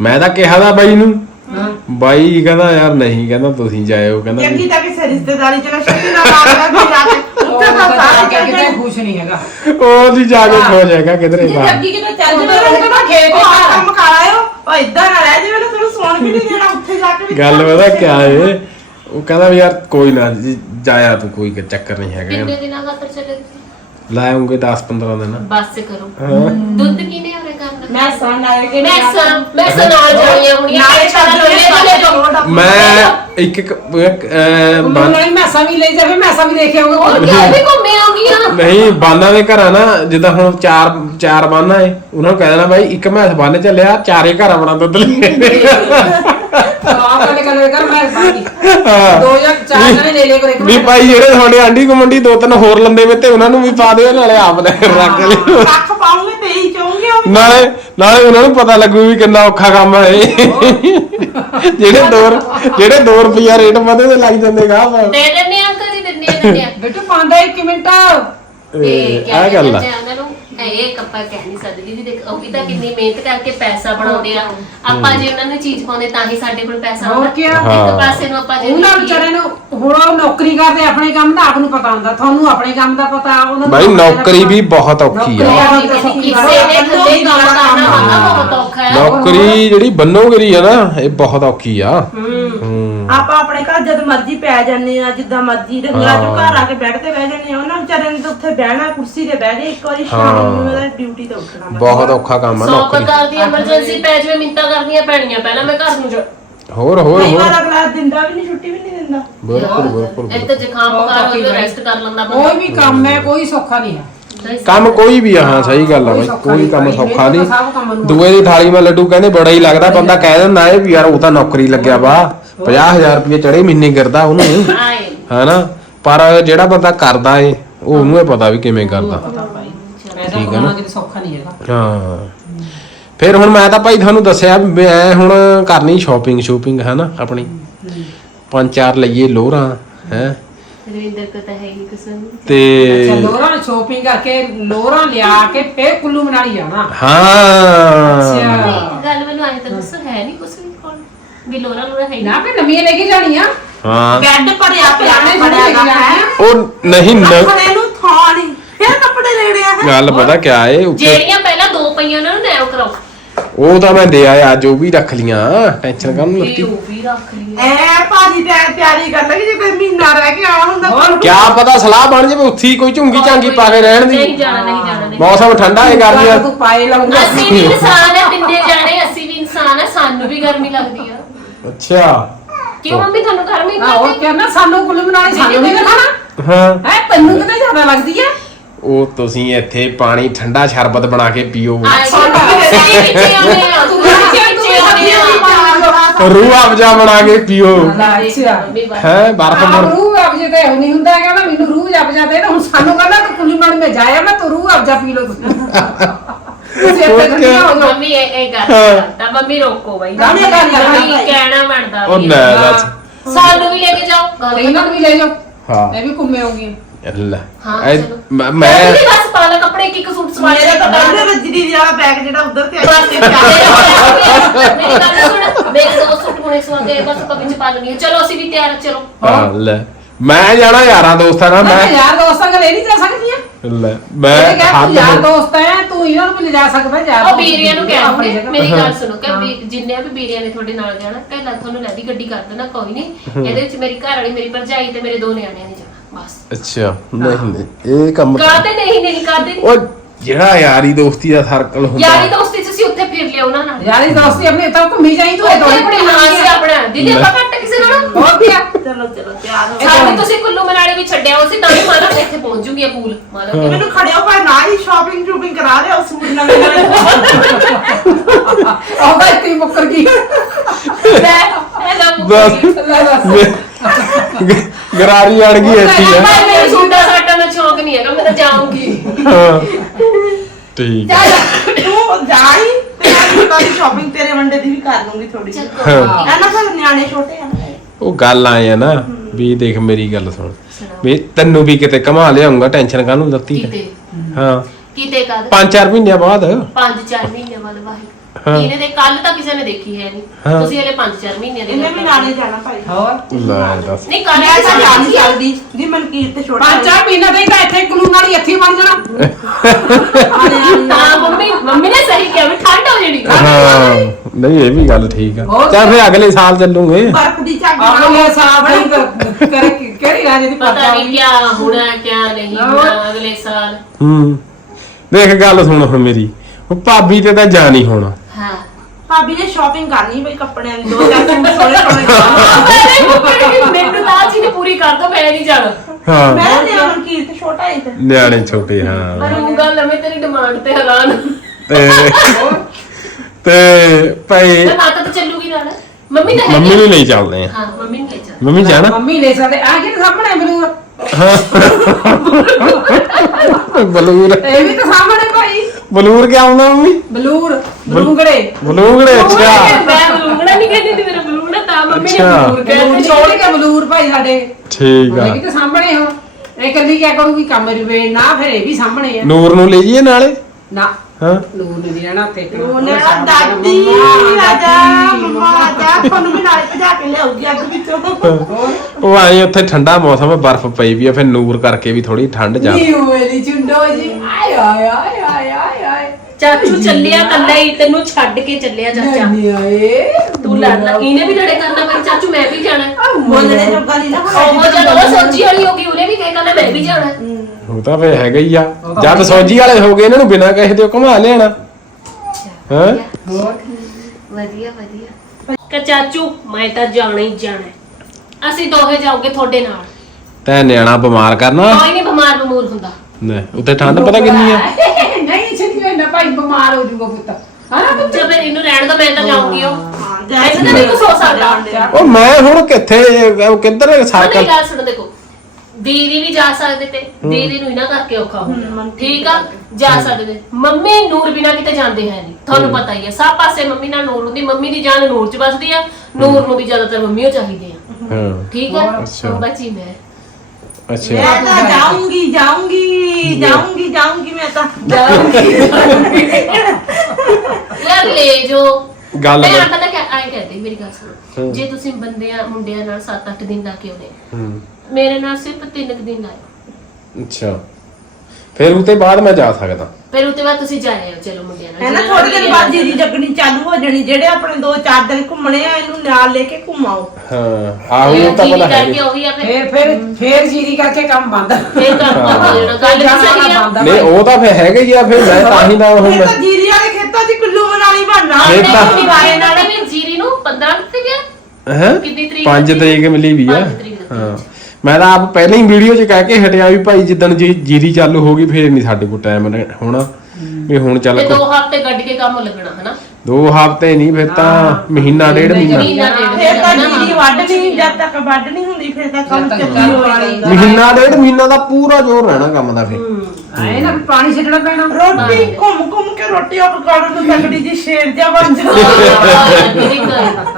ਮੈਂ ਤਾਂ ਕਿਹਾ ਦਾ ਬਾਈ ਨੂੰ। ਹਾਂ। ਬਾਈ ਕਹਿੰਦਾ ਯਾਰ ਨਹੀਂ ਕਹਿੰਦਾ ਤੁਸੀਂ ਜਾਇਓ। ਕਹਿੰਦਾ ਵੀ- ਚੰਗੀ ਤਾਂ ਕਿਸੇ ਰਿਸ਼ਤੇਦਾਰੀ ਚ ਨਾ ਸ਼ੱਕੀ ਨਾ ਮਾਰਦਾ ਵੀ ਜਾ ਕੇ। ਉਹ ਉੱਥੇ ਤਾਂ ਤਾਂ ਜਾ ਸਾਰੇ ਕੇ ਕਹਿੰਦੇ ਕਿਤੇ ਖੁਸ਼ ਨਹੀਂ ਹੈਗਾ। ਉਹ ਨਹੀਂ ਜਾ ਕੇ ਖੋ ਜਾਏਗਾ ਕਿਧਰੇ ਜੇ ਬਾਹਰ। ਅੱਗੀ ਕਿਤੇ ਚੱਲ ਕਹਿੰਦਾ ਖੇਤ ਉਹ ਆਹ ਆ। ਕੰਮ ਕਰ ਆਇਓ ਉਹ ਇਦਾਂ ਨਾ ਰਹਿ ਜਾਵੇ ਨਾ ਸੌਣ ਵੀ ਨਹੀਂ ਦੇਣਾ ਉੱਥੇ ਜਾ ਕੇ ਵੀ ਗੱਲ ਪਤਾ ਕਿਆ ਏ? ਉਹ ਕਹਿੰਦਾ ਵੀ ਯਾਰ ਕੋਈ ਨਾ ਜੀ, ਜਾਇਆ ਤੂੰ ਕੋਈ ਚੱਕਰ ਨਹੀਂ ਹੈਗਾ। ਕਿੰਨੇ ਦਿਨਾਂ ਖਾਤਰ ਚੱਲੇ ਤੁਸੀਂ? ਲਾਉਂਗੇ 10 15 ਦਿਨ? ਬਸ ਕਰੋ। ਦੁੱਧ ਕਿਨੇ ਹੋਰੇ ਕਰਨਾ ਮੈਂ ਸੌਣ ਆਇਆ ਕਿ ਮੈਂ ਸਨ ਮੈਂ ਸਨ ਨਾਲ ਜਾਣੀਆਂ ਹੁਣੀਆਂ ਨਾਲੇ ਸਾਰਾ ਲੋਲੇ ਮੈਂ ਇੱਕ ਨਾਲ ਮੈਸਾਂ ਵੀ ਲੈ ਜਾਵੇ ਮੈਸਾਂ ਵੀ ਦੇਖ ਆਉਂਗੇ। ਹੋਰ ਕੀ ਵੀ ਘੁੰਮੇ ਆਉਂਗੀਆਂ ਨਹੀਂ ਬਾਨਾਂ ਦੇ ਘਰਾਂ ਨਾ ਜਿੱਦਾਂ ਹੁਣ ਚਾਰ ਚਾਰ ਬਾਨਾਂ ਏ ਉਹਨਾਂ ਨੂੰ ਕਹਿ ਦੇਣਾ ਬਾਈ ਇੱਕ ਮੈਸ ਬੰਨ ਚੱਲਿਆ ਚਾਰੇ ਘਰ ਆਪਣਾ ਦੁੱਧ ਲੈ ਆਹ ਕਦੇ ਕਰ ਮੈਂ ਬਾਕੀ ਹਾਂ। ਦੋ ਜਾਂ ਚਾਰ ਜਣੇ ਲੈ ਲੈ ਕਰ ਇੱਕ ਵੀ ਭਾਈ ਜਿਹੜੇ ਤੁਹਾਡੇ ਆਂਢੀ ਗੁਆਂਢੀ ਦੋ ਤਿੰਨ ਹੋਰ ਲੰਦੇ ਵੇ ਤੇ ਉਹਨਾਂ ਨੂੰ ਵੀ ਪਾ ਦਿਓ ਨਾਲੇ ਆਪ ਲੈ ਰੱਖ ਲਿਓ। ਕੱਖ ਪਾਉਂਗੇ ਤੇ ਹੀ ਚਾਹੂੰਗੇ ਉਹ ਨਾਲੇ ਨਾਲੇ ਉਹਨਾਂ ਨੂੰ ਪਤਾ ਲੱਗੂ ਵੀ ਕਿੰਨਾ ਔਖਾ ਕੰਮ ਹੈ ਇਹ। ਜਿਹੜੇ 2 ਜਿਹੜੇ 2 ਰੁਪਿਆ ਰੇਟ ਵਧੇ ਤੇ ਲੱਗ ਜਾਂਦੇ ਗਾਹ ਪਾ ਦੇ ਦਿੰਨੇ ਆ ਅੰਕਲ ਜੀ ਦਿੰਨੇ ਆ ਦਿੰਨੇ ਆ। ਬੇਟੂ ਪਾਉਂਦਾ 1 ਮਿੰਟ। ਤੇ ਇਹ ਕਿਆ ਆ ਗੱਲ ਆ। ਕਹਿੰਦੇ ਆ ਉਹਨਾਂ ਨੂੰ। ਇਹ ਕੱਪਾ ਕਹਿ ਨਹੀਂ ਸਕਦੇ ਦੀਦੀ ਦੇਖ ਉਹ ਵੀ ਤਾਂ ਕਿੰਨੀ ਮਿਹਨਤ ਕਰਕੇ ਪੈਸਾ ਬਣਾਉਂਦੇ ਆ। ਆਪਾਂ ਜੇ ਉਹਨਾਂ ਨੂੰ ਚੀਜ਼ ਪਾਉਂਦੇ ਤਾਂ ਹੀ ਸਾਡੇ ਕੋਲ ਪੈਸਾ ਹੋਰ ਆਉਂਦਾ ਕੀ ਆ? ਇੱਕ ਹਾਂ। ਪਾਸੇ ਨੂੰ ਆਪਾਂ ਜੇ ਉਹਨਾਂ ਵਿਚਾਰੇ ਨੂੰ ਹੁਣ ਉਹ ਨੌਕਰੀ ਕਰਦੇ ਆਪਣੇ ਕੰਮ ਦਾ ਆਪ ਨੂੰ ਪਤਾ ਹੁੰਦਾ ਤੁਹਾਨੂੰ ਆਪਣੇ ਕੰਮ ਦਾ ਪਤਾ ਉਹਨਾਂ ਨੂੰ ਬਾਈ ਆਪਣੇ ਦਾ ਨੌਕਰੀ ਪਤਾ। ਵੀ ਬਹੁਤ ਔਖੀ ਆ। ਨੌਕਰੀ ਕਿਸੇ ਸੌਖੀ ਦੇ ਗੱਲ ਥੱਲੇ ਕੰਮ ਕਰਨਾ ਹੁੰਦਾ ਬਹੁਤ ਔਖਾ ਹੈ। ਨੌਕਰੀ ਜਿਹੜੀ ਬੰਨੋਗਰੀ ਆ ਨਾ ਇਹ ਬਹੁਤ ਔਖੀ ਆ। ਹੂੰ। ਆਪਾਂ ਆਪਣੇ ਘਰ ਜਦ ਮਰਜ਼ੀ ਪੈ ਜਾਂਦੇ ਆ ਜਿੱਦਾਂ ਮਰਜ਼ੀ ਡੰਗਰਾਂ ਚੋਂ ਘਰ ਆ ਕੇ ਬੈੱਡ ਤੇ ਬਹਿ ਜਾਂਦੇ ਆ ਉਹਨਾਂ ਵਿਚਾਰਿਆਂ ਨੇ ਤਾਂ ਉੱਥੇ ਬਹਿਣਾ ਕੁਰਸੀ ਤੇ ਬਹਿ ਗਏ ਇੱਕ ਵਾਰੀ ਸ਼ਾਮ ਨੂੰ ਉਹਦਾ ਡਿਊਟੀ ਤੇ ਉੱਠਣਾ ਵਾ। ਬਹੁਤ ਔਖਾ ਕੰਮ ਆ ਸੌ ਨੌਕਰੀ। ਪ੍ਰਕਾਰ ਦੀ ਐਮਰਜੈਂਸੀ ਪੈ ਜਾਵੇ ਮਿੰਤਾ ਕਰਨੀਆਂ ਪੈਣੀਆਂ ਪਹਿਲਾਂ ਮੈਂ ਘਰ ਨੂੰ ਜਾ ਹੋਰ ਹੋਰ ਕਈ ਹੋਰ। ਵਾਰ ਅਗਲਾ ਦਿੰਦਾ ਵੀ ਨਹੀਂ ਛੁੱਟੀ ਵੀ ਨਹੀਂ ਦਿੰਦਾ। ਬਿਲਕੁਲ ਬਿਲਕੁਲ ਇੱਕ ਤਾਂ ਜ਼ੁਕਾਮ ਬੁਖਾਰ ਹੋ ਜਾਵੇ ਰੈਸਟ ਕਰ ਲੈਂਦਾ ਬੰਦਾ। ਕੋਈ ਵੀ ਕੰਮ ਹੈ ਕੋਈ ਸੌਖਾ ਨਹੀਂ ਹੈ। ਕੰਮ ਕੋਈ ਵੀ ਆ ਹਾਂ ਸਹੀ ਗੱਲ ਆ ਬਾਈ ਕੋਈ ਕੰਮ ਸੌਖਾ ਨਹੀਂ। ਦੂਏ ਦੀ ਥਾਲੀ ਮੈਂ ਲੱਡੂ ਕਹਿੰਦੇ ਬੜਾ ਹੀ ਲੱਗਦਾ ਬੰਦਾ ਕਹਿ ਦਿੰਦਾ ਇਹ ਵੀ ਯਾਰ ਉਹ ਤਾਂ ਨੌਕਰੀ ਲੱਗਿਆ ਵਾ 50000 ਰੁਪਏ ਚੜੇ ਮਹੀਨੇ ਗਿਰਦਾ ਉਹਨੂੰ। ਆਏ। ਹਨਾ? ਪਰ ਜਿਹੜਾ ਬੰਦਾ ਕਰਦਾ ਏ ਉਹ ਉਹਨੂੰ ਹੀ ਪਤਾ ਵੀ ਕਿਵੇਂ ਕਰਦਾ। ਪੈਸਾ ਕਮਾਉਣਾ ਕਿਤੇ ਸੌਖਾ ਨਹੀਂ ਹੈਗਾ। ਹਾਂ। ਫਿਰ ਹੁਣ ਮੈਂ ਤਾਂ ਭਾਈ ਤੁਹਾਨੂੰ ਦੱਸਿਆ ਵੀ ਮੈਂ ਹੁਣ ਕਰਨੀ ਸ਼ਾਪਿੰਗ ਸ਼ੂਪਿੰਗ ਹਨਾ ਆਪਣੀ। ਪੰਜ ਚਾਰ ਲਈਏ ਲੋਹਰਾਂ ਹੈ। ਰਵਿੰਦਰ ਕੋ ਤਾਂ ਹੈ ਹੀ ਕਿਸਮ ਤੇ ਅੱਛਾ ਲੋਰਾਂ ਸ਼ੋਪਿੰਗ ਕਰਕੇ ਲੋਰਾਂ ਲਿਆ ਕੇ ਫੇਰ ਕੁੱਲੂ ਮਨਾਲੀ ਜਾਣਾ। ਹਾਂ। ਅੱਛਾ। ਗੱਲ ਮੈਨੂੰ ਆਏ ਤਾਂ ਦੱਸੋ ਹੈ ਨਹੀਂ ਕੁਛ ਵੀ ਕੋਲ? ਵੀ ਲੋਰਾ ਲੋਰਾ ਹੈ ਹੀ ਨਾ ਫੇ ਨਵੀਆਂ ਲੈ ਕੇ ਜਾਣੀਆਂ। ਹਾਂ। ਬੈੱਡ ਭਰਿਆ ਪਿਆ ਪੁਰਾਣੇ ਪੜਿਆ ਜਿਹੜੇ ਗਾ ਹੈ। ਉਹ ਨਹੀਂ ਨ- ਕੱਪੜੇ ਨੂੰ ਥਾਂ ਨਹੀਂ। ਫਿਰ ਕੱਪੜੇ ਲੈਣੇ ਆ ਗੱਲ ਪਤਾ ਕਿਆ ਏ ਉੱਤੇ ਜਿਹੜੀਆਂ ਪਹਿਲਾਂ ਦੋ ਪਈਆਂ ਉਹਨਾਂ ਨੂੰ ਨੈਰੋ ਕਰਾਓ ਉਹ ਤਾਂ ਮੈਂ ਦੇ ਆਇਆ ਅੱਜ ਉਹ ਵੀ ਰੱਖ ਲੀਆਂ ਟੈਨਸ਼ਨ ਕਰਨ ਇਹ ਲੱਗੀ? ਉਹ ਵੀ ਰੱਖ ਲਈ ਐ ਭਾਜੀ ਤੇ ਐਂ ਤਿਆਰੀ ਕਰ ਲੱਗੀ ਜਿਵੇਂ ਮਹੀਨਾ ਰਹਿ ਕੇ ਆਉਣਾ ਹੁੰਦਾ ਹੋਰ ਕਿਆ ਪਤਾ ਸਲਾਹ ਬਣ ਜਾਵੇ ਉੱਥੀ ਕੋਈ ਝੁੰਗੀ ਝਾਂਗੀ ਪਾ ਕੇ ਰਹਿਣ ਨਹੀਂ ਦੀ ਜਾਣਾ ਨਹੀਂ ਜਾਣਾ ਨਹੀਂ ਮੌਸਮ ਠੰਡਾ ਹੈ ਗਰਮੀਆਂ ਤੂੰ ਪਾਏ ਲਾਉਂਗਾ। ਅਸੀਂ ਵੀ ਇਨਸਾਨ ਹੈ ਤਿੰਨੇ ਜਾਣੇ ਅਸੀਂ ਵੀ ਇਨਸਾਨ ਹੈ ਸਾਨੂੰ ਵੀ ਗਰਮੀ ਲੱਗਦੀ ਆ। ਅੱਛਾ। ਕਿਉਂ ਮੰਮੀ ਤੁਹਾਨੂੰ ਗਰਮੀ ਹਾਂ ਉਹ ਲੱਗਦੀ? ਕਹਿੰਦਾ ਸਾਨੂੰ ਕੁੱਲੂ ਮਨਾਲੀ ਸਾਨੂੰ ਨਹੀਂ ਖਾਣਾ ਹਾਂ। ਹੈ ਤੈਨੂੰ ਕਿਤੇ ਜ਼ਿਆਦਾ ਲੱਗਦੀ ਆ? ਉਹ ਤੁਸੀਂ ਇੱਥੇ ਪਾਣੀ ਠੰਡਾ ਸ਼ਰਬਤ ਬਣਾ ਕੇ ਪੀਓ। ਤੂੰ ਰੂਹ ਅਫਜਾ ਬਣਾ ਕੇ ਪੀਓ। ਹੈ ਬਰਫ ਬਰ ਰੂਹ ਅਬਜੇ ਤੇ ਨਹੀਂ ਹੁੰਦਾ ਹੈਗਾ ਨਾ ਮੈਨੂੰ ਰੂਹ ਜਾਂਦੇ ਨਾ ਹੁਣ ਸਾਨੂੰ ਕਹਿੰਦਾ ਤੂੰ ਕੁੱਲੂ ਮਨਾਲੀ ਮੈਂ ਜਾਇਆ ਮੈਂ ਤੂੰ ਰੂਹ ਅਬਜਾ ਪੀ ਲੋ ਮੰਮੀ ਇਹ ਇਹ ਗੱਲ ਮੰਮੀ ਰੋਕੋ ਬਾਈ। ਕਹਿਣਾ ਬਣਦਾ ਉਹ ਸਾਨੂੰ ਵੀ ਲੈ ਕੇ ਜਾਓ। ਇਹਨਾਂ ਨੂੰ ਵੀ ਲੈ ਜਾਓ। ਹਾਂ। ਇਹ ਵੀ ਘੁੰਮੇ ਹੋਗੀ ਲੈ। ਹਾਂ, ਐ- ਚਲੋ। ਮੈਂ ਮੈਂ ਮੈਂ- ਵੀ ਬਸ ਪਾ ਲੈ ਕੱਪੜੇ ਇੱਕ ਇੱਕ ਸੂਟ ਸਵਾ ਮੇਰੇ ਤਾਂ ਦੀ ਵਾਲਾ ਬੈਗ ਜਿਹੜਾ ਉਧਰ ਤੇ ਬਸ ਆਇਆ ਤੇ ਮੇਰੀ ਗੱਲ ਸੁਣ ਮੇਰੇ ਦੋ ਸੂਟ ਹੁਣੇ ਸਵਾ ਕੇ ਬਸ ਆਪਾਂ ਵਿੱਚ ਪਾ ਲੈਣੀ ਹੈ। ਚਲੋ ਅਸੀਂ ਵੀ ਤਿਆਰ ਹਾਂ, ਚਲੋ। ਹਾਂ, ਲੈ। ਮੈਂ ਜਾਣਾ ਯਾਰਾਂ ਦੋਸਤਾਂ ਨਾਲ ਮੈਂ ਮੈਂ ਯਾਰ ਦੋਸਤਾਂ ਕੋਲ ਇਹ ਨਹੀਂ ਜਾ ਸਕਦੀਆਂ? ਲੈ ਇਹ ਮੈਂ ਕਹਿੰਦਾ ਤੂੰ ਹੱਦ ਯਾਰ ਦੋਸਤ ਹੈ ਤੂੰ ਇਹਨਾਂ ਨੂੰ ਵੀ ਲਿਜਾ ਸਕਦਾ ਯਾਰ ਉਹ ਵੀਰਿਆਂ ਨੂੰ ਆਪਣੀ ਕਹਿੰਦੇ ਜਗ੍ਹਾ। ਮੇਰੀ ਗੱਲ ਸੁਣੋ ਕਿ ਵੀ ਜਿੰਨੇ ਵੀ ਵੀਰਿਆਂ ਨੇ ਤੁਹਾਡੇ ਨਾਲ ਜਾਣਾ ਪਹਿਲਾਂ ਤੁਹਾਨੂੰ ਲੈਦੀ ਗੱਡੀ ਕਰ ਦੇਣਾ ਕੋਈ ਨਹੀਂ ਇਹਦੇ ਵਿੱਚ ਮੇਰੀ ਘਰ ਵਾਲੀ ਮੇਰੀ ਭਰਜਾਈ ਤੇ ਮੇਰੇ ਦੋ ਨਿਆਣਿਆਂ ਨੇ ਜਾਣਾ ਬਸ। ਅੱਛਾ ਨਹੀਂ ਨਹੀਂ ਇਹ ਕੰਮ ਕਾਹਤੇ ਨਹੀਂ ਨਹੀਂ ਨਹੀਂ? ਉਹ ਜਿਹੜਾ ਯਾਰੀ ਦੋਸਤੀ ਦਾ ਸਰਕਲ ਹੁੰਦਾ। ਯਾਰੀ ਦੋਸਤੀ ਚ ਅਸੀਂ ਉੱਥੇ ਫਿਰ ਲਿਆ ਉਹਨਾਂ ਨਾਲ। ਯਾਰੀ ਦੋਸਤੀ ਆਪਣੀ ਤਾਂ ਘੁੰਮੀ ਜਾਈ ਤੂੰ ਇਹ ਬੜੀ ਬੜੀ ਮਾਂ ਸੀ ਆਪਣਾ। ਦੀਦੀ ਆਪਾਂ ਘੱਟ ਕਿਸੇ ਨਾਲ? ਬਹੁਤ ਪਿਆ ਚਲੋ ਚਲੋ ਤਿਆਰ ਹੋ ਸਾਡੇ ਤੁਸੀਂ ਕੁੱਲੂ ਮਨਾਲੀ ਵੀ ਛੱਡਿਆ ਹੋ ਸੀ ਤਾਂ ਵੀ ਮਾਨਾ ਇੱਥੇ ਪਹੁੰਚ ਜੂਗੀ ਪੂਲ। ਮਾਨਾ ਕਿ ਮੈਨੂੰ ਖੜਿਓ ਪਰ ਨਾ ਹੀ ਸ਼ਾਪਿੰਗ ਸ਼ੂਪਿੰਗ ਕਰਾ ਰਹੇ ਉਸ ਸੂਟ ਨਵੇਂ ਨਵੇਂ ਉਹਦਾ ਇੱਥੇ ਹੀ ਮੁੱਕਰ ਗਈ। ਲੈ ਇਹਦਾ ਬਸ। ਗਰਾਰੀ ਅੜ ਗਈ ਇੱਥੇ ਹੈ ਭਾਈ ਮੈਨੂੰ ਸੂਟਾ ਸਾਟਾ ਦਾ ਸ਼ੌਕ ਨਹੀਂ ਹੈਗਾ ਮੈਂ ਤਾਂ ਜਾਊਂਗੀ ਹਾਂ। ਠੀਕ ਹੈ। ਤੂੰ ਜਾਈ ਤੇ ਮੈਂ ਦੀ ਸ਼ਾਪਿੰਗ ਤੇਰੇ ਵੰਡੇ ਦੀ ਵੀ ਕਰ ਲੂੰਗੀ ਥੋੜੀ ਜਿਹੀ ਹਾਂ। ਨਾ ਫਿਰ ਨਿਆਣੇ ਛੋਟੇ ਆ ਨਾ ਉਹ ਗੱਲ ਆਏ ਆ ਨਾ ਵੀ ਦੇਖ ਮੇਰੀ ਗੱਲ ਸੁਣ ਵੀ ਤੈਨੂੰ ਵੀ ਕਿਤੇ ਕਮਾ ਲਿਆਉਂਗਾ ਟੈਨਸ਼ਨ ਕਾਹਨੂੰ ਦਿੱਤੀ ਹੈ? ਕਿਤੇ ਹਾਂ ਕਿਤੇ ਕਦ ਪੰਜ ਚਾਰ ਮਹੀਨਿਆਂ ਬਾਅਦ ਪੰਜ ਚਾਰ ਮਹੀਨੇ ਬਾਅਦ ਵਾਹਿਗੁਰੂ ਹਾਂ। ਇਹਨੇ ਦੇ ਕੱਲ ਤਾਂ ਕਿਸੇ ਨੇ ਦੇਖੀ ਹੈ ਨਹੀਂ ਹਾਂ। ਤੁਸੀਂ ਹਲੇ ਪੰਜ ਚਾਰ ਮਹੀਨਿਆਂ ਦੇ ਇਹਨੇ ਵੀ ਨਾਲੇ ਜਾਣਾ ਭਾਈ। ਹੋਰ? ਲੈ ਦੱਸ। ਨਹੀਂ ਕੱਲ ਮੈਂ ਤਾਂ ਜਾ ਨਹੀਂ ਸਕਦੀ ਜੀ ਮਨਕੀਰ ਤੇ ਛੋਟਾ ਪੰਜ ਚਾਰ ਮਹੀਨੇ ਦੇ ਤਾਂ ਇੱਥੇ ਕੁੱਲੂ ਨਾਲ ਹੀ ਇੱਥੇ ਬਣ ਜਾਣਾ। ਤਾਂ ਮੰਮੀ ਮੰਮੀ ਨੇ ਸਹੀ ਕਿਹਾ ਵੀ ਠੰਡ ਹੋ ਜਣੀ। ਹਾਂ ਨਹੀਂ ਇਹ ਵੀ ਗੱਲ ਠੀਕ ਆ। ਹੋਰ ਚੱਲ ਫੇ ਅਗਲੇ ਸਾਲ ਚੱਲੂਗੇ। ਬਰਫ ਦੀ ਝੱਗ ਅਗਲੇ ਸਾਲ ਦੀ ਕਰੇ ਕਿਹੜੀ ਰਾਜੇ ਦੀ ਪਤਾ ਪਤਾ ਨਹੀਂ ਕਿਆ ਹੋਣਾ ਕਿਆ ਨਹੀਂ ਹੋਣਾ ਅਗਲੇ ਸਾਲ। ਹੂੰ। ਦੇਖ ਗੱਲ ਸੁਣ ਹੁਣ ਮੇਰੀ। ਉਹ ਭਾਬੀ ਤੇ ਤਾਂ ਜਾ ਨਹੀਂ ਹੋਣਾ। ਹਾਂ। ਭਾਬੀ ਨੇ ਸ਼ਾਪਿੰਗ ਕਰਨੀ ਬਈ ਕੱਪੜਿਆਂ ਦੀ ਦੋ ਚਾਰ ਸੂਟ ਸੋਹਣੇ ਸੋਹਣੇ ਮੈਨੂੰ ਤਾਂ ਜੀ ਨੇ ਪੂਰੀ ਕਰ ਦੋ ਮੈਂ ਨਹੀਂ ਜਾਣਾ। ਹਾਂ। ਮੈਂ ਤੇ ਮਨਕੀਰ ਤੇ ਛੋਟਾ ਹੀ ਤੇ। ਨਿਆਣੇ ਛੋਟੇ ਹਾਂ। ਪਰ ਉਹ ਗੱਲ ਮੈਂ ਤੇਰੀ ਡਿਮਾਂਡ ਤੇ ਹੈਰਾਨ। ਤੇ ਤੇ ਭਾਈ ਮੈਂ ਮਾਤਾ ਤਾਂ ਚੱਲੂਗੀ ਨਾਲ। ਮੰਮੀ ਤਾਂ ਮੰਮੀ ਨੂੰ ਨਹੀਂ ਚੱਲਦੇ। ਹਾਂ ਮੰਮੀ ਨੂੰ ਲੈ ਜਾ ਮੰਮੀ ਜਾਣਾ? ਮੰਮੀ ਲੈ ਸਕਦੇ ਆ ਕਿਹਦੇ ਸਾਹਮਣੇ ਬਲੂਰ ਬਲੂਰ। ਇਹ ਵੀ ਤਾਂ ਸਾਹਮਣੇ ਭਾਈ। ਬਲੂਰ ਕਿਆ ਆਉਂਦਾ ਮੰਮੀ? ਬਲੂਰ ਬਲੂੰਗੜੇ। ਬਲੂਗੜੇ ਅੱਛਾ। ਮੈਂ ਬਲੂੰਗੜਾ ਨਹੀਂ ਕਹਿੰਦੀ ਤੇ ਮੇਰਾ ਬਲੂੰਗੜਾ ਤਾਂ ਮੰਮੀ ਨੇ ਅੱਛਾ। ਬਲੂਰ ਕਹਿੰਦੀ ਛੋੜ ਕੇ ਬਲੂਰ ਭਾਈ ਸਾਡੇ। ਠੀਕ ਆ। ਇਹ ਵੀ ਤਾਂ ਸਾਹਮਣੇ ਹੋ ਇਹ ਕੱਲੀ ਕਿਆ ਕਰੂਗੀ ਕੰਮ ਰਿਵੇ ਨਾ ਫਿਰ ਇਹ ਵੀ ਸਾਹਮਣੇ ਆ। ਨੂਰ ਨੂੰ ਲੈ ਜੀਏ ਨਾਲੇ? ਨਾ। ਹਾਂ? ਨੂਰ ਨੇ ਨਹੀਂ ਰਹਿਣਾ ਉੱਥੇ ਉਹਨੇ ਆ ਦਾਦੀ ਰਾਜਾ ਮੰਮਾ। ਰਾਜਾ ਤੁਹਾਨੂੰ ਵੀ ਨਾਲੇ ਭਜਾ ਕੇ ਲਿਆਉਗੀ ਅੱਜ ਵਿੱਚੋਂ। ਉਹ ਆਏ ਉੱਥੇ ਠੰਡਾ ਮੌਸਮ ਹੈ ਬਰਫ਼ ਪਈ ਵੀ ਆ ਫਿਰ ਨੂਰ ਕਰਕੇ ਵੀ ਥੋੜੀ ਠੰਡ ਜਾ। ਨਹੀਂ ਹੋਏ ਦੀ ਚੁੰਡੋ ਜੀ। ਆਏ ਆਏ ਆਏ ਆਏ ਆਏ ਆਏ। ਚਾਚੂ ਚੱਲਿਆ ਕੱਲਾ ਹੀ ਤੈਨੂੰ ਛੱਡ ਕੇ ਚੱਲਿਆ ਚਾਚਾ। ਨਹੀਂ ਆਏ। ਤੂੰ ਲੜ ਲਾ। ਇਹਨੇ ਵੀ ਲੜੇ ਕਰਨਾ ਫਿਰ ਚਾਚੂ ਮੈਂ ਵੀ ਜਾਣਾ। ਬੋਲਣੇ ਜੋਗਾ ਨਹੀਂ ਨਾ ਉਹ ਜਦ ਉਹ ਸੋਚੀ ਵਾਲੀ ਹੋ ਗਈ ਉਹਨੇ ਵੀ ਕਹਿ ਕਹਿੰਦਾ ਮੈਂ ਵੀ ਜਾਣਾ। ਉਹ ਤਾਂ ਫੇ ਹੈਗਾ ਹੀ ਆ। ਜਦ ਸੋਜੀ ਵਾਲੇ ਹੋ ਗਏ ਇਹਨਾਂ ਨੂੰ ਬਿਨਾਂ ਕਹੇ ਤੇ ਘੁਮਾ ਲਿਆਣਾ ਹਾਂ? ਵਧੀਆ। ਵਧੀਆ ਕਿ ਚਾਚੂ ਮੈਂ ਤਾਂ ਜਾਣਾ ਹੀ ਜਾਣਾ। ਹੈ। ਅਸੀਂ ਦੋਹੇ ਜਾਓਗੇ ਤੁਹਾਡੇ ਨਾਲ। ਤੈ ਨਿਆਣਾ ਬਿਮਾਰ ਕਰਨਾ। ਕੋਈ ਨਹੀਂ ਬਿਮਾਰ ਬਮੂਰ ਹੁੰਦਾ। ਲੈ ਉੱਥੇ ਠੰਡ ਪਤਾ ਕਿੰਨੀ ਆ? ਨਹੀਂ ਛੱਡੀ ਨਾ ਭਾਈ ਬਿਮਾਰ ਹੋ ਜੂਗਾ ਪੁੱਤ। ਹਨਾ ਪੁੱਤ? ਜੇ ਫਿਰ ਇਹਨੂੰ ਰਹਿਣ ਦੋ ਮੈਂ ਤਾਂ ਜਾਊਂਗੀ ਉਹ। ਹਾਂ ਐਸੇ ਤਾਂ ਨਹੀਂ ਕੁਛ ਹੋ ਸਕਦਾ। ਉਹ ਮੈਂ ਹੁਣ ਕਿੱਥੇ ਉਹ ਕਿੱਧਰ ਨਹੀਂ ਸਰਕਲ ਗੱਲ ਸੁਣ ਦੇਖੋ। ਦੀਦੀ ਵੀ ਜਾ ਸਕਦੇ ਤੇ ਦੀਦੀ ਨੂੰ ਇਹਨਾਂ ਕਰਕੇ ਔਖਾ ਹੁੰਦਾ ਠੀਕ ਆ? ਜਾ ਸਕਦੇ। ਮੰਮੀ ਨੂਰ ਬਿਨਾ ਕਿਤੇ ਜਾਂਦੇ ਹੈ ਨਹੀਂ। ਤੁਹਾਨੂੰ ਪਤਾ ਹੀ ਹੈ ਸਭ ਪਾਸੇ ਮੰਮੀ ਨਾਲ ਨੂਰ ਹੁੰਦੀ। ਮੰਮੀ ਦੀ ਜਾਨ ਨੂਰ ਚ ਵੱਸਦੀ ਆ। ਨੂਰ ਨੂੰ ਵੀ ਜ਼ਿਆਦਾਤਰ ਮੰਮੀ ਉਹ ਚਾਹੀਦੇ ਆ। ਹਾਂ। ਠੀਕ ਹੈ ਅੱਛਾ। ਹੁਣ ਬੱਚੀ ਮੈਂ? ਅੱਛਾ। ਮੈਂ ਤਾਂ ਜਾਊਂਗੀ ਜਾਊਂਗੀ ਜਾਊਂਗੀ ਜਾਊਂਗੀ ਮੈਂ ਤਾਂ। ਯਾਰ ਲੈ ਜੋ। ਗੱਲ ਮੈਂ ਕਰ- ਪਤਾ ਕਿ ਆਏ ਕਹਤੇ ਮੇਰੀ ਗੱਲ ਸੁਣੋ। ਜੇ ਤੁਸੀਂ ਬੰਦਿਆਂ ਮੁੰਡਿਆਂ ਨਾਲ 7-8 ਦਿਨ ਲਾ ਕੇ ਆਉਨੇ ਹੂੰ ਮੇਰੇ ਨਾਲ ਸਿਰਫ 3 ਦਿਨ ਲਾਏ ਅੱਛਾ। ਫਿਰ ਉਤੇ ਬਾਅਦ ਮੈਂ ਜਾ ਸਕਦਾ। ਫਿਰ ਉਤੇ ਬਾਅਦ ਤੁਸੀਂ ਜਾਏ ਹੋ ਚਲੋ ਮੁੰਡਿਆਂ ਨਾਲ। ਹੈ ਨਾ ਥੋੜੇ ਦਿਨ ਬਾਅਦ ਜੀਰੀ ਜਗਣੀ ਚਾਲੂ ਹੋ ਜਾਣੀ ਜਿਹੜੇ ਆਪਣੇ 2-4 ਦਿਨ ਘੁੰਮਣੇ ਆ ਇਹਨੂੰ ਨਾਲ ਲੈ ਕੇ ਘੁਮਾਓ। ਹਾਂ ਆਹੋ ਉਹ ਤਾਂ ਪਤਾ ਕਰਕੇ ਹੈ ਉਹੀ ਆ ਫਿਰ ਫੇਰ ਫੇਰ ਫੇਰ ਜੀਰੀ ਕਰਕੇ ਕੰਮ ਬੰਦ। ਫਿਰ ਕੰਮ ਹੋ ਜਾਣਾ ਗੱਲ ਵੀ ਸਹੀ ਆ। ਬੰਦ। ਨਹੀਂ ਉਹ ਤਾਂ ਫਿਰ ਹੈਗਾ ਹੀ ਆ ਫਿਰ ਮੈਂ ਤਾਂ ਹੀ ਨਾ ਹੁਣ ਫਿਰ ਤਾਂ ਜੀਰੀ ਵਾਲੇ ਖੇਤਾਂ 'ਚ ਕੁੱਲੂ ਮਨਾਲੀ ਬਣਨਾ। ਇਹ ਤਾਂ- ਨਿਗਾਹੇ ਨਾਲ। ਜੀਰੀ ਨੂੰ? 15 ਦਿੱਤੇ ਗਿਆ ਹੈ? ਕਿੰਨੀ ਤਰੀਕ 5 ਦਿੱਤੀ? ਤਰੀਕ ਮਿਲੀ ਵੀ ਆ। ਤਰੀਕ। ਹਾਂ। ਮੈਂ ਤਾਂ ਆਪ ਪਹਿਲਾਂ ਹੀ ਵੀਡੀਓ 'ਚ ਕਹਿ ਕੇ ਹਟਿਆ ਵੀ ਭਾਈ ਜਿੱਦਣ ਜੀ ਜੀਰੀ ਚਾਲੂ ਹੋ ਗਈ ਫੇਰ ਨਹੀਂ ਸਾਡੇ ਕੋਲ ਟਾਈਮ ਹੋਣਾ ਵੀ ਹੁਣ ਚੱਲ ਤੇ ਕੋ- ਦੋ ਹਫ਼ਤੇ ਗੱਡ ਕੇ ਕੰਮ ਲੱਗਣਾ ਹਨਾ? ਦੋ ਹਫ਼ਤੇ ਨਹੀਂ ਫਿਰ ਤਾਂ ਮਹੀਨਾ ਡੇਢ ਮਹੀਨਾ ਮਹੀਨਾ। ਡੇਢ ਫਿਰ ਤਾਂ ਜੀਰੀ ਵੱਢ ਨਹੀਂ ਜਦ ਤੱਕ ਵੱਢ ਨਹੀਂ ਹੁੰਦੀ ਫਿਰ ਤਾਂ ਕੰਮ ਚੱਲੀ ਹੋ ਪਾਣੀ- ਜਾਂਦਾ। ਮਹੀਨਾ ਡੇਢ ਮਹੀਨਾ ਦਾ ਪੂਰਾ ਜ਼ੋਰ ਰਹਿਣਾ ਕੰਮ ਦਾ ਫਿਰ। ਆਏ ਨਾ ਪਾਣੀ ਛੱਡਣਾ ਪੈਣਾ। ਰੋਟੀ ਘੁੰਮ ਘੁੰਮ ਕੇ ਰੋਟੀ ਉਹ ਪਕਾਉਣ ਨੂੰ ਤਕੜੀ ਜੀ ਸ਼ੇਰ ਜਾ ਬਣ ਜਾ ਇੱਕ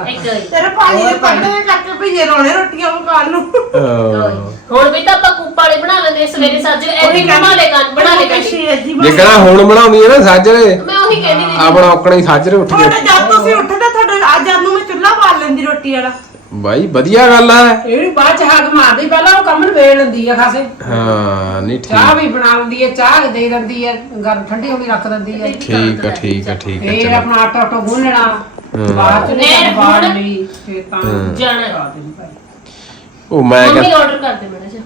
ਇੱਕ ਤੇਰੇ ਪਾਣੀ ਦੇ ਪੱਤੇ ਕਰਕੇ ਭਈਏ ਰੋਣੇ ਰੋਟੀਆਂ ਪਕਾਉਣ ਨੂੰ। ਅਹ, ਹੁਣ ਵੀ ਤਾਂ ਆਪਾਂ ਕੂਪ ਵਾਲੇ ਬਣਾ ਲੈਂਦੇ ਆ ਸਵੇਰੇ ਸਾਜਰੇ ਐਵੇਂ ਬਣਾ ਲੈ ਕੰਨ ਬਣਾ ਲੈ ਕੰਨ ਸ਼ੇਰ ਜੀ ਬਣ ਜਿਕਣਾ ਹੁਣ ਬਣਾਉਣੀ ਹੈ ਨਾ ਸਾਜਰੇ ਮੈਂ ਉਹੀ ਕਹਿੰਦੀ ਸੀ ਆਪਣਾ ਔਕਣਾ ਹੀ ਸਾਜਰੇ ਉੱਠ ਕੇ। ਜਦ ਤੁਸੀਂ ਉੱਠਦੇ ਤੁਹਾਡਾ ਅੱਜ ਨੂੰ ਮੈਂ ਚੁੱਲ੍ਹਾ ਬਾਲ ਲੈਂਦੀ ਰੋਟੀ ਵਾਲਾ। ਬਾਈ ਵਧੀਆ ਗੱਲ ਆ। ਇਹ ਵੀ ਬਾਅਦ ਚ ਹੱਗ ਮਾਰਦੀ ਪਹਿਲਾਂ ਉਹ ਕੰਮ ਨੂੰ ਵੇੜ ਲੈਂਦੀ ਆ ਖਾਸੇ। ਹਾਂ ਨਹੀਂ ਚਾਹ ਠੀਕ ਵੀ ਬਣਾ ਲੈਂਦੀ ਹੈ ਚਾਹ ਦੇ ਦਿੰਦੀ ਹੈ ਗਰਮ ਠੰਡੀ ਹੋ ਕੇ ਰੱਖ ਦਿੰਦੀ ਹੈ ਠੀਕ ਆ ਠੀਕ ਆ ਠੀਕ ਆ ਫੇਰ ਚਲੋ। ਆਪਣਾ ਆਟਾ ਆਟਾ ਗੁੰਨ ਲੈਣਾ ਬਾਅਦ ਚ ਨਹੀਂ ਬਾੜ ਲਈ ਫੇਰ ਤਾਂ ਜਾਣਾ। ਪਾ ਦੇਣੀ ਭਾਈ। ਉਹ ਮੈਂ ਮੰਮੀ ਕਿਹਾ ਆਰਡਰ ਕਰ ਦੇ ਜਾ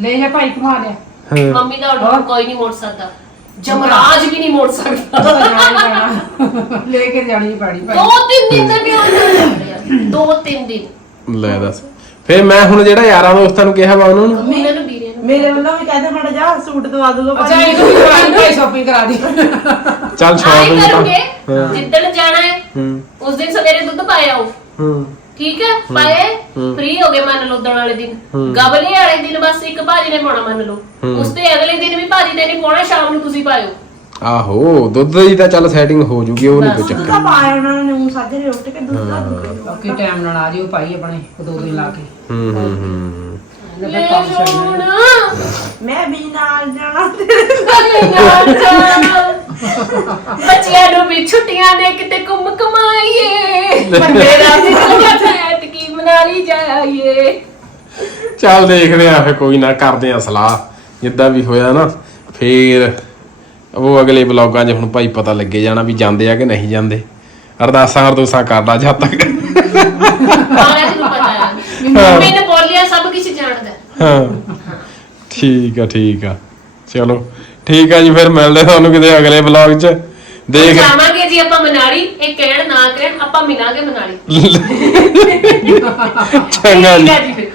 ਲੈ ਜਾ ਭਾਈ ਘੁਮਾ ਲਿਆ। ਹਾਂ, ਮੰਮੀ ਦਾ ਆਰਡਰ ਕੋਈ ਨਹੀਂ ਮੋੜ ਸਕਦਾ। ਜਮਰਾਜ ਵੀ ਨਹੀਂ ਮੋੜ ਸਕਦਾ। ਜਾਣਾ ਹੀ ਪੈਣਾ। ਲੈ ਕੇ ਜਾਣੀ ਪੈਣੀ ਭਾਈ। ਦੋ ਤਿੰਨ ਦਿਨ ਤੱਕ ਹੀ ਆਰਡਰ ਦੋ ਤਿੰਨ ਦਿਨ। ਲੈ ਦੱਸ। ਫੇਰ ਮੈਂ ਹੁਣ ਜਿਹੜਾ ਯਾਰਾਂ ਦੋਸਤਾਂ ਨੂੰ ਕਿਹਾ ਵਾ ਉਹਨਾਂ ਨੂੰ। ਉਹਨਾਂ ਨੂੰ ਵੀਰੇ ਨੂੰ ਮੇਰੇ ਵੱਲੋਂ ਵੀ ਕਹਿੰਦੇ ਮੜ ਜਾ ਸੂਟ ਦਵਾ ਦੂਗਾ ਅੱਛਾ ਇਹਨੂੰ ਵੀ ਕਰਾ ਭਾਈ ਸ਼ਾਪਿੰਗ ਕਰਾ ਦੀ। ਚੱਲ ਆਏ ਸ਼ਾਪਿੰਗ ਤਾਂ ਜਿੱਦਣ ਜਾਣਾ ਹੈ ਹੂੰ। ਉਸ ਦਿਨ ਸਵੇਰੇ ਦੁੱਧ ਪਾਇਆ ਆਓ। ਹੂੰ। ਠੀਕ ਹੈ? ਪਾਏ ਫ੍ਰੀ ਹੋ ਗਏ ਮੰਨ ਲਓ ਉਦਣ ਵਾਲੇ ਦਿਨ। ਗਬਲੇ ਵਾਲੇ ਦਿਨ ਬਸ ਇੱਕ ਭਾਜੀ ਨੇ ਪਾਉਣਾ ਮੰਨ ਲਓ। ਉਸ ਤੇ ਅਗਲੇ ਦਿਨ ਵੀ ਭਾਜੀ ਨੇ ਨਹੀਂ ਪਾਉਣਾ ਸ਼ਾਮ ਨੂੰ ਤੁਸੀਂ ਪਾਇਓ। ਆਹੋ ਦੁੱਧ ਦੀ ਤਾਂ ਚੱਲ ਸੈਟਿੰਗ ਹੋ ਜੂਗੀ ਉਹ ਨਹੀਂ ਕੋਈ ਦੁੱਧ ਚੱਕਰ। ਦਾ ਪਾਇਆ ਉਹਨਾਂ ਨੇ ਉਹ ਸਾਜਰੇ ਉੱਠ ਕੇ ਦੁੱਧ ਦਾ ਬਾਕੀ ਟਾਈਮ ਨਾਲ ਆ ਜਿਓ ਭਾਈ ਆਪਣੇ ਦੋ ਦਿਨ ਲਾ ਕੇ। ਹੂੰ ਹੂੰ ਹੂੰ। ਲੈ ਮੈਂ ਵੀ ਨਾਲ ਜਾਣਾ। ਤੇਰੇ ਬੱਚਿਆਂ ਨੂੰ ਵੀ ਛੁੱਟੀਆਂ ਦੇ ਕਿਤੇ ਘੁੰਮ ਕਮਾਈਏ ਮੇਰਾ ਵੀ ਕੀ ਮਨਾਲੀ ਜਾਈਏ। ਚੱਲ ਦੇਖਦੇ ਆ ਫੇ ਕੋਈ ਨਾ ਕਰਦੇ ਆ ਸਲਾਹ। ਜਿੱਦਾਂ ਵੀ ਹੋਇਆ ਨਾ ਫੇਰ ਉਹ ਅਗਲੇ ਬਲੌਗਾਂ 'ਚ ਹੁਣ ਭਾਈ ਪਤਾ ਲੱਗੇ ਜਾਣਾ ਵੀ ਜਾਂਦੇ ਆ ਕਿ ਨਹੀਂ ਜਾਂਦੇ। ਅਰਦਾਸਾਂ ਅਰਦੋਸਾਂ ਕਰਦਾ ਜਦ ਤੱਕ। ਸਾਰਿਆਂ ਨੂੰ ਪਤਾ ਹੈ। ਮੰਮੀ ਨੇ ਬੋਲਿਆ ਸਭ ਕੁਝ ਜਾਣਦਾ ਹਾਂ। ਠੀਕ ਆ ਠੀਕ ਆ। ਚਲੋ ਠੀਕ ਆ ਜੀ ਫਿਰ ਮਿਲਦੇ ਤੁਹਾਨੂੰ ਕਿਤੇ ਅਗਲੇ ਬਲੌਗ 'ਚ। ਦੇਖ ਜਾਵਾਂਗੇ ਜੀ ਆਪਾਂ ਮਨਾਲੀ। ਇਹ ਕਹਿਣ ਨਾ ਕਹਿਣ ਆਪਾਂ ਮਿਲਾਂਗੇ ਮਨਾਲੀ। ਚੰਗਾ ਜੀ। ਠੀਕ ਹੈ ਜੀ ਫਿਰ।